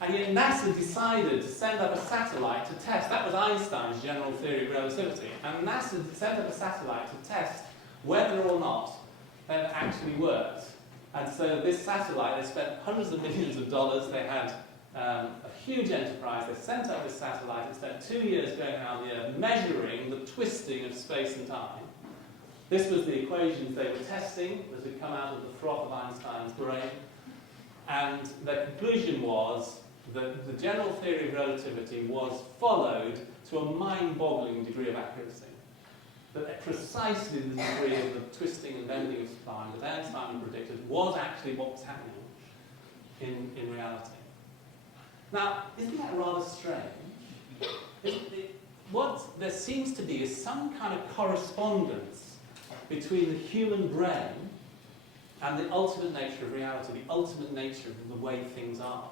And yet NASA decided to send up a satellite to test. That was Einstein's general theory of relativity. And NASA sent up a satellite to test whether or not it actually worked. And so this satellite, they spent hundreds of millions of dollars. They had a huge enterprise. They sent up this satellite and spent 2 years going around the Earth measuring the twisting of space and time. This was the equations they were testing that had come out of the froth of Einstein's brain. And the conclusion was that the general theory of relativity was followed to a mind-boggling degree of accuracy. That precisely the degree of the twisting and bending of time that Einstein predicted was actually what was happening in reality. Now, isn't that rather strange? What there seems to be is some kind of correspondence between the human brain and the ultimate nature of reality, the ultimate nature of the way things are.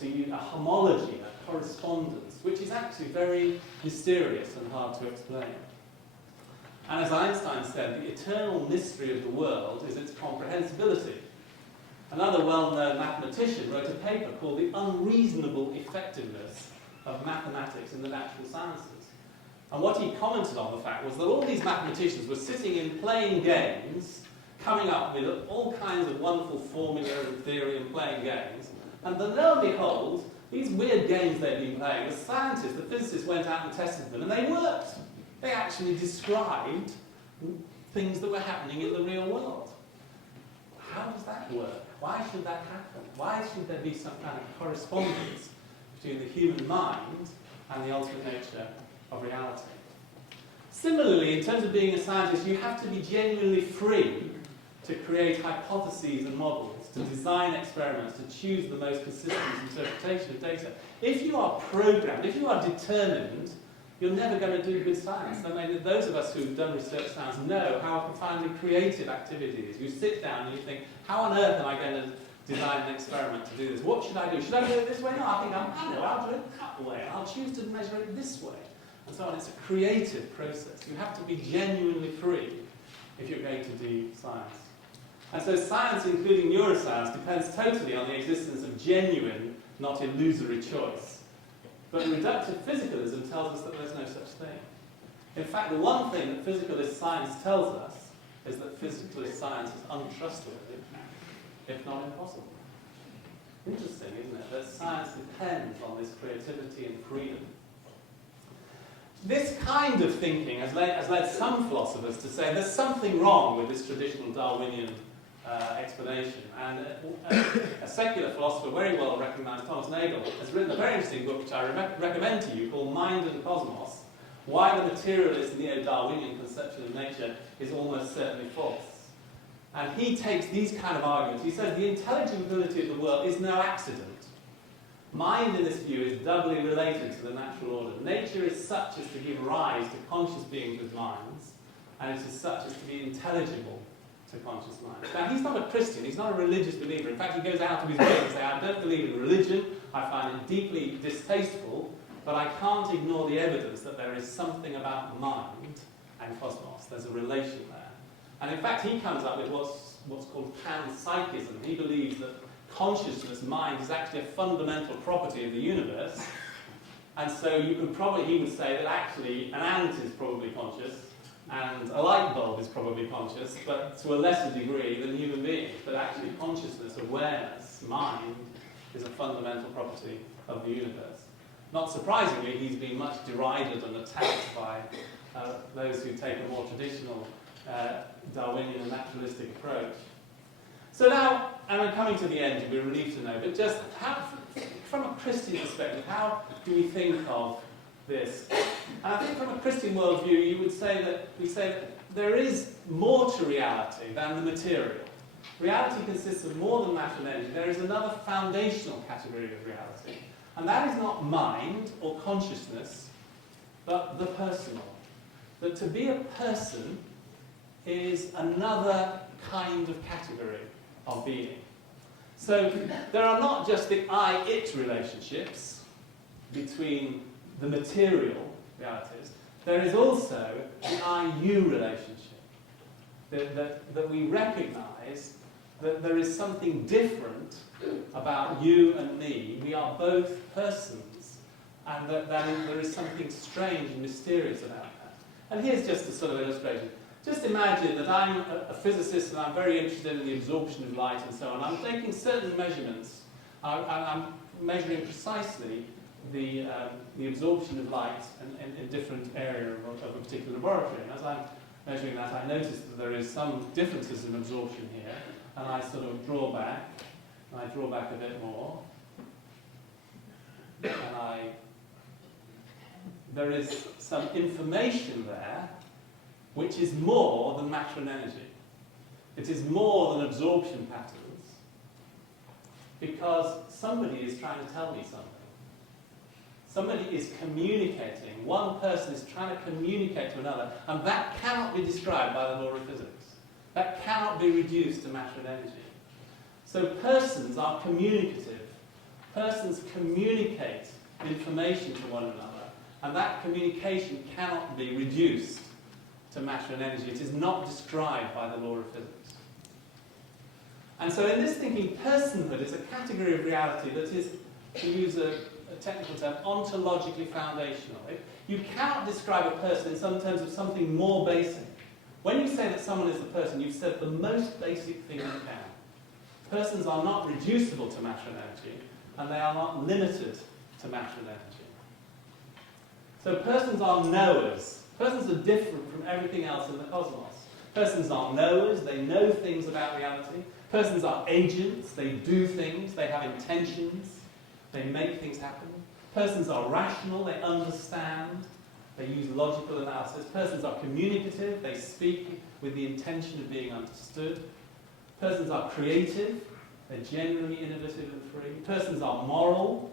To use a homology, a correspondence, which is actually very mysterious and hard to explain. And as Einstein said, the eternal mystery of the world is its comprehensibility. Another well-known mathematician wrote a paper called The Unreasonable Effectiveness of Mathematics in the Natural Sciences. And what he commented on the fact was that all these mathematicians were sitting in playing games, coming up with all kinds of wonderful formula and theory and playing games, and then lo and behold, these weird games they'd been playing, the scientists, the physicists went out and tested them, and they worked. They actually described things that were happening in the real world. How does that work? Why should that happen? Why should there be some kind of correspondence between the human mind and the ultimate nature of reality? Similarly, in terms of being a scientist, you have to be genuinely free to create hypotheses and models, to design experiments, to choose the most consistent interpretation of data. If you are programmed, if you are determined, you're never going to do good science. I mean, those of us who've done research science know how profoundly creative activity is. You sit down and you think, how on earth am I going to design an experiment to do this? What should I do? Should I do it this way? No, I think I'll do it that way. I'll choose to measure it this way. And so on. It's a creative process. You have to be genuinely free if you're going to do science. And so science, including neuroscience, depends totally on the existence of genuine, not illusory choice. But reductive physicalism tells us that there's no such thing. In fact, the one thing that physicalist science tells us is that physicalist science is untrustworthy, if not impossible. Interesting, isn't it? That science depends on this creativity and freedom. This kind of thinking has led some philosophers to say there's something wrong with this traditional Darwinian explanation. And a secular philosopher, very well recognized, Thomas Nagel, has written a very interesting book which I recommend to you called Mind and Cosmos, Why the Materialist Neo-Darwinian Conception of Nature is Almost Certainly False. And he takes these kind of arguments. He says the intelligibility of the world is no accident. Mind, in this view, is doubly related to the natural order. Nature is such as to give rise to conscious beings with minds, and it is such as to be intelligible to conscious minds. Now, he's not a Christian, he's not a religious believer. In fact, he goes out of his way to say, I don't believe in religion, I find it deeply distasteful, but I can't ignore the evidence that there is something about mind and cosmos. There's a relation there. And in fact, he comes up with what's called panpsychism. He believes that consciousness, mind, is actually a fundamental property of the universe. And so you could probably, he would say that actually an ant is probably conscious, and a light bulb is probably conscious, but to a lesser degree than human beings. But actually consciousness, awareness, mind, is a fundamental property of the universe. Not surprisingly, he's been much derided and attacked by those who take a more traditional Darwinian and naturalistic approach. So now, and I'm coming to the end, you'll be relieved to know, but just how, from a Christian perspective, how do we think of this? And I think from a Christian worldview, you would say that there is more to reality than the material. Reality consists of more than matter and energy. There is another foundational category of reality. And that is not mind or consciousness, but the personal. That to be a person is another kind of category of being. So there are not just the I-it relationships between the material realities, there is also the I-you relationship. That we recognize that there is something different about you and me. We are both persons, and that there is something strange and mysterious about that. And here's just a sort of illustration. Just imagine that I'm a physicist and I'm very interested in the absorption of light and so on. I'm taking certain measurements. I'm measuring precisely the absorption of light in different areas of a particular laboratory. And as I'm measuring that, I notice that there is some differences in absorption here. And I sort of draw back, and I draw back a bit more. And there is some information there which is more than matter and energy. It is more than absorption patterns, because somebody is trying to tell me something. Somebody is communicating. One person is trying to communicate to another, and that cannot be described by the law of physics. That cannot be reduced to matter and energy. So persons are communicative. Persons communicate information to one another, and that communication cannot be reduced to matter and energy. It is not described by the law of physics. And so in this thinking, personhood is a category of reality that is, to use a technical term, ontologically foundational. You cannot describe a person in some terms of something more basic. When you say that someone is the person, you've said the most basic thing you can. Persons are not reducible to matter and energy, and they are not limited to matter and energy. So persons are knowers. Persons are different from everything else in the cosmos. Persons are knowers, they know things about reality. Persons are agents, they do things, they have intentions, they make things happen. Persons are rational, they understand, they use logical analysis. Persons are communicative, they speak with the intention of being understood. Persons are creative, they're generally innovative and free. Persons are moral,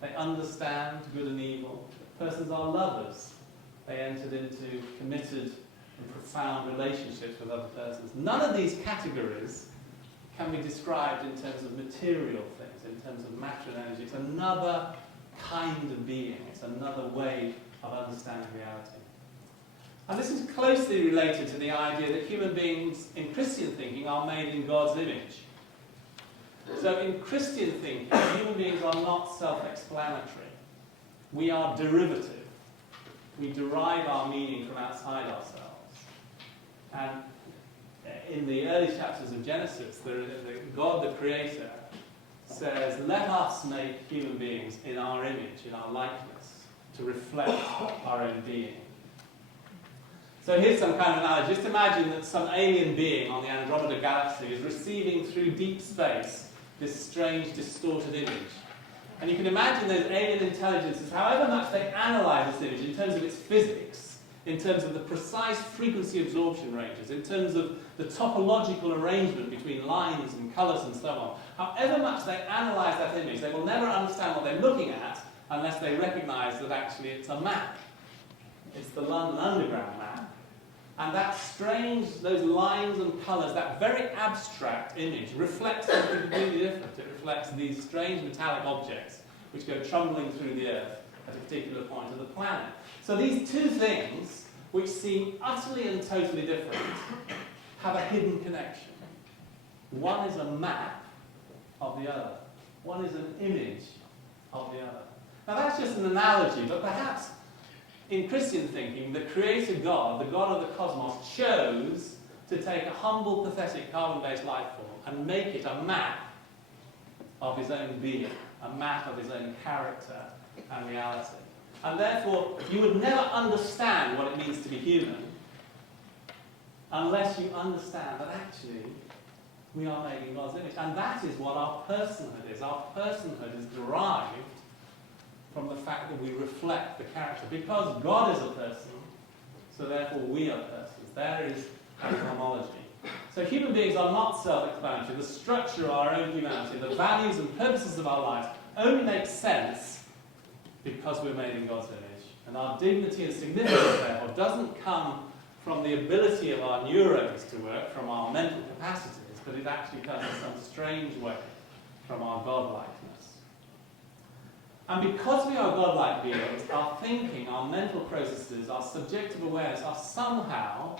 they understand good and evil. Persons are lovers, they entered into committed and profound relationships with other persons. None of these categories can be described in terms of material things, in terms of matter and energy. It's another kind of being, it's another way of understanding reality. And this is closely related to the idea that human beings in Christian thinking are made in God's image. So in Christian thinking, human beings are not self-explanatory. We are derivative. We derive our meaning from outside ourselves. And in the early chapters of Genesis, God the Creator says, let us make human beings in our image, in our likeness, to reflect our own being. So here's some kind of analogy. Just imagine that some alien being on the Andromeda galaxy is receiving through deep space this strange, distorted image. And you can imagine those alien intelligences, however much they analyze this image in terms of its physics, in terms of the precise frequency absorption ranges, in terms of the topological arrangement between lines and colours and so on, however much they analyze that image, they will never understand what they're looking at unless they recognise that actually it's a map. It's the London Underground map. And that strange, those lines and colours, that very abstract image reflects something completely different. It reflects these strange metallic objects which go trundling through the Earth at a particular point of the planet. So these two things, which seem utterly and totally different, have a hidden connection. One is a map of the other. One is an image of the other. Now that's just an analogy, but perhaps in Christian thinking, the Creator God, the God of the cosmos, chose to take a humble, pathetic, carbon-based life form and make it a map of his own being, a map of his own character and reality. And therefore, you would never understand what it means to be human unless you understand that actually We are made in God's image. And that is what our personhood is. Our personhood is derived from the fact that we reflect the character. Because God is a person, so therefore we are persons. There is a homology. So human beings are not self-explanatory. The structure of our own humanity, the values and purposes of our lives only make sense because we're made in God's image. And our dignity and significance, therefore, doesn't come from the ability of our neurons to work, from our mental capacities, but it actually comes in some strange way from our godlikeness. And because we are godlike beings, our thinking, our mental processes, our subjective awareness are somehow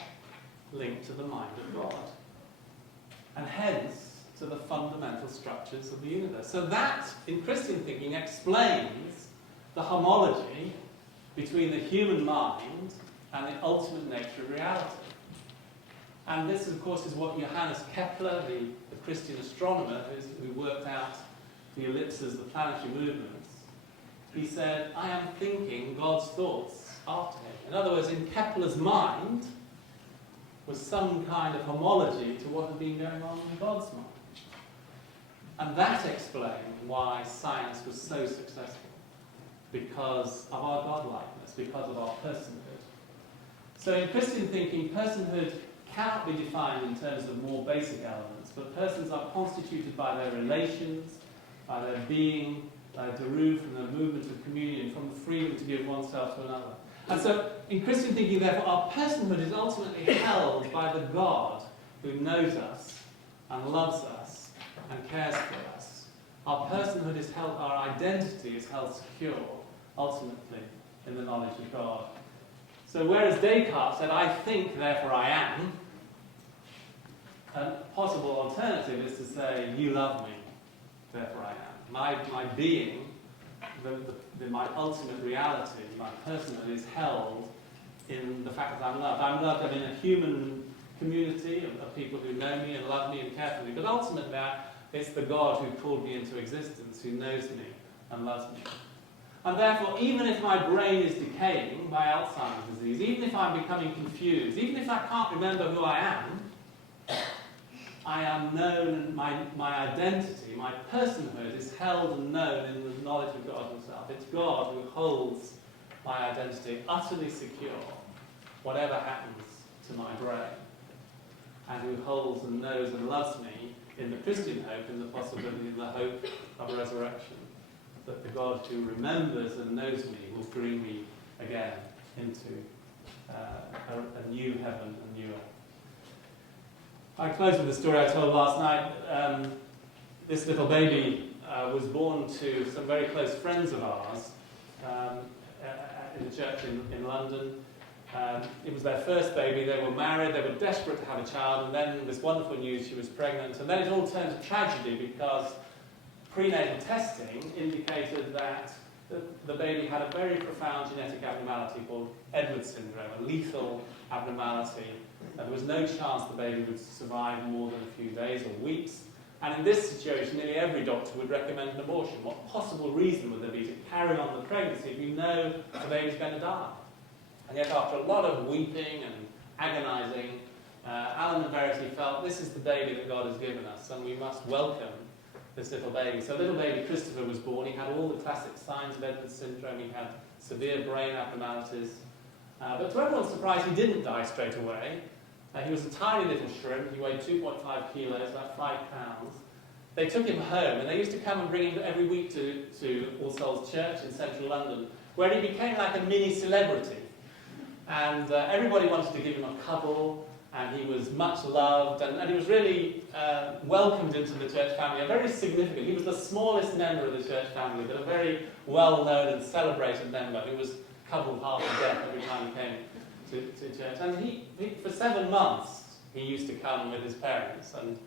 linked to the mind of God. And hence, to the fundamental structures of the universe. So that, in Christian thinking, explains the homology between the human mind and the ultimate nature of reality. And this, of course, is what Johannes Kepler, the Christian astronomer who worked out the ellipses, the planetary movements, he said, I am thinking God's thoughts after him. In other words, in Kepler's mind was some kind of homology to what had been going on in God's mind. And that explained why science was so successful, because of our godlikeness, because of our personhood. So in Christian thinking, personhood cannot be defined in terms of more basic elements, but persons are constituted by their relations, by their being, derived from the movement of communion, from the freedom to give oneself to another. And so, in Christian thinking, therefore, our personhood is ultimately held by the God who knows us and loves us and cares for us. Our personhood is held, our identity is held secure, ultimately, in the knowledge of God. So whereas Descartes said, I think, therefore I am, a possible alternative is to say, you love me, therefore I am. My being, my ultimate reality, my personhood is held in the fact that I'm loved. I'm loved in a human community of people who know me and love me and care for me, but ultimately it's the God who called me into existence, who knows me and loves me. And therefore, even if my brain is decaying by Alzheimer's disease, even if I'm becoming confused, even if I can't remember who I am known, my identity, my personhood is held and known in the knowledge of God himself. It's God who holds my identity utterly secure, whatever happens to my brain, and who holds and knows and loves me in the Christian hope, in the possibility of the hope of resurrection, that the God who remembers and knows me will bring me again into a new heaven and new earth. I close with the story I told last night. This little baby was born to some very close friends of ours in a church in London. It was their first baby. They were married. They were desperate to have a child. And then this wonderful news, she was pregnant. And then it all turned to tragedy because prenatal testing indicated that the baby had a very profound genetic abnormality called Edwards syndrome, a lethal abnormality. And there was no chance the baby would survive more than a few days or weeks. And in this situation, nearly every doctor would recommend an abortion. What possible reason would there be to carry on the pregnancy if you know the baby's going to die? And yet after a lot of weeping and agonizing, Alan and Verity felt this is the baby that God has given us, and we must welcome this little baby. So little baby Christopher was born. He had all the classic signs of Edwards syndrome. He had severe brain abnormalities. But to everyone's surprise, he didn't die straight away. He was a tiny little shrimp. He weighed 2.5 kilos, about 5 pounds. They took him home, and they used to come and bring him every week to All Souls Church in central London, where he became like a mini celebrity. And everybody wanted to give him a cuddle, and he was much loved, and he was really welcomed into the church family. A very significant, he was the smallest member of the church family, but a very well-known and celebrated member who was cuddled half to death every time he came to church. And he, for 7 months, he used to come with his parents, and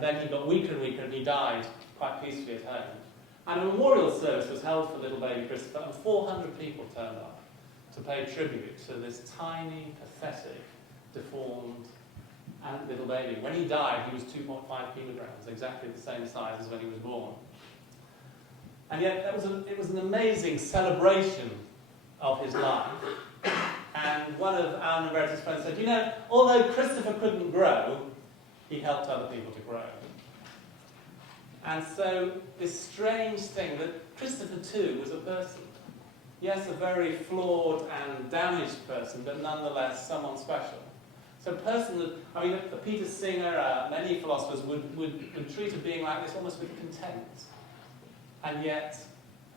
then he got weaker and weaker, and he died quite peacefully at home. And a memorial service was held for little baby Christopher, and 400 people turned up to pay tribute to this tiny, pathetic, deformed little baby. When he died, he was 2.5 kilograms, exactly the same size as when he was born. And yet, it was an amazing celebration of his life. And one of Alan and Verity's friends said, you know, although Christopher couldn't grow, he helped other people to grow. And so this strange thing that Christopher too was a person. Yes, a very flawed and damaged person, but nonetheless someone special. So personhood, I mean, Peter Singer, many philosophers would treat a being like this almost with contempt. And yet,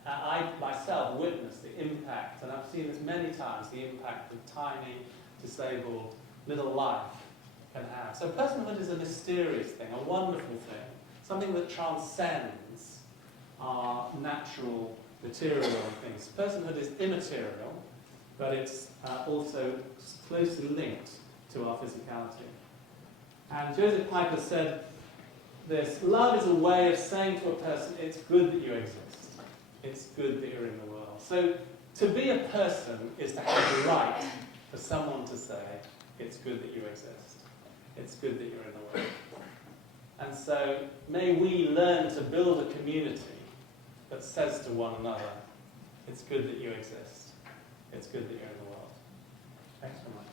I myself witnessed the impact, and I've seen this many times, the impact that tiny, disabled, little life can have. So personhood is a mysterious thing, a wonderful thing, something that transcends our natural material things. Personhood is immaterial, but it's also closely linked to our physicality. And Joseph Piper said this: love is a way of saying to a person, it's good that you exist. It's good that you're in the world. So to be a person is to have the right for someone to say, it's good that you exist. It's good that you're in the world. And so may we learn to build a community that says to one another, it's good that you exist. It's good that you're in the world. Thanks very much.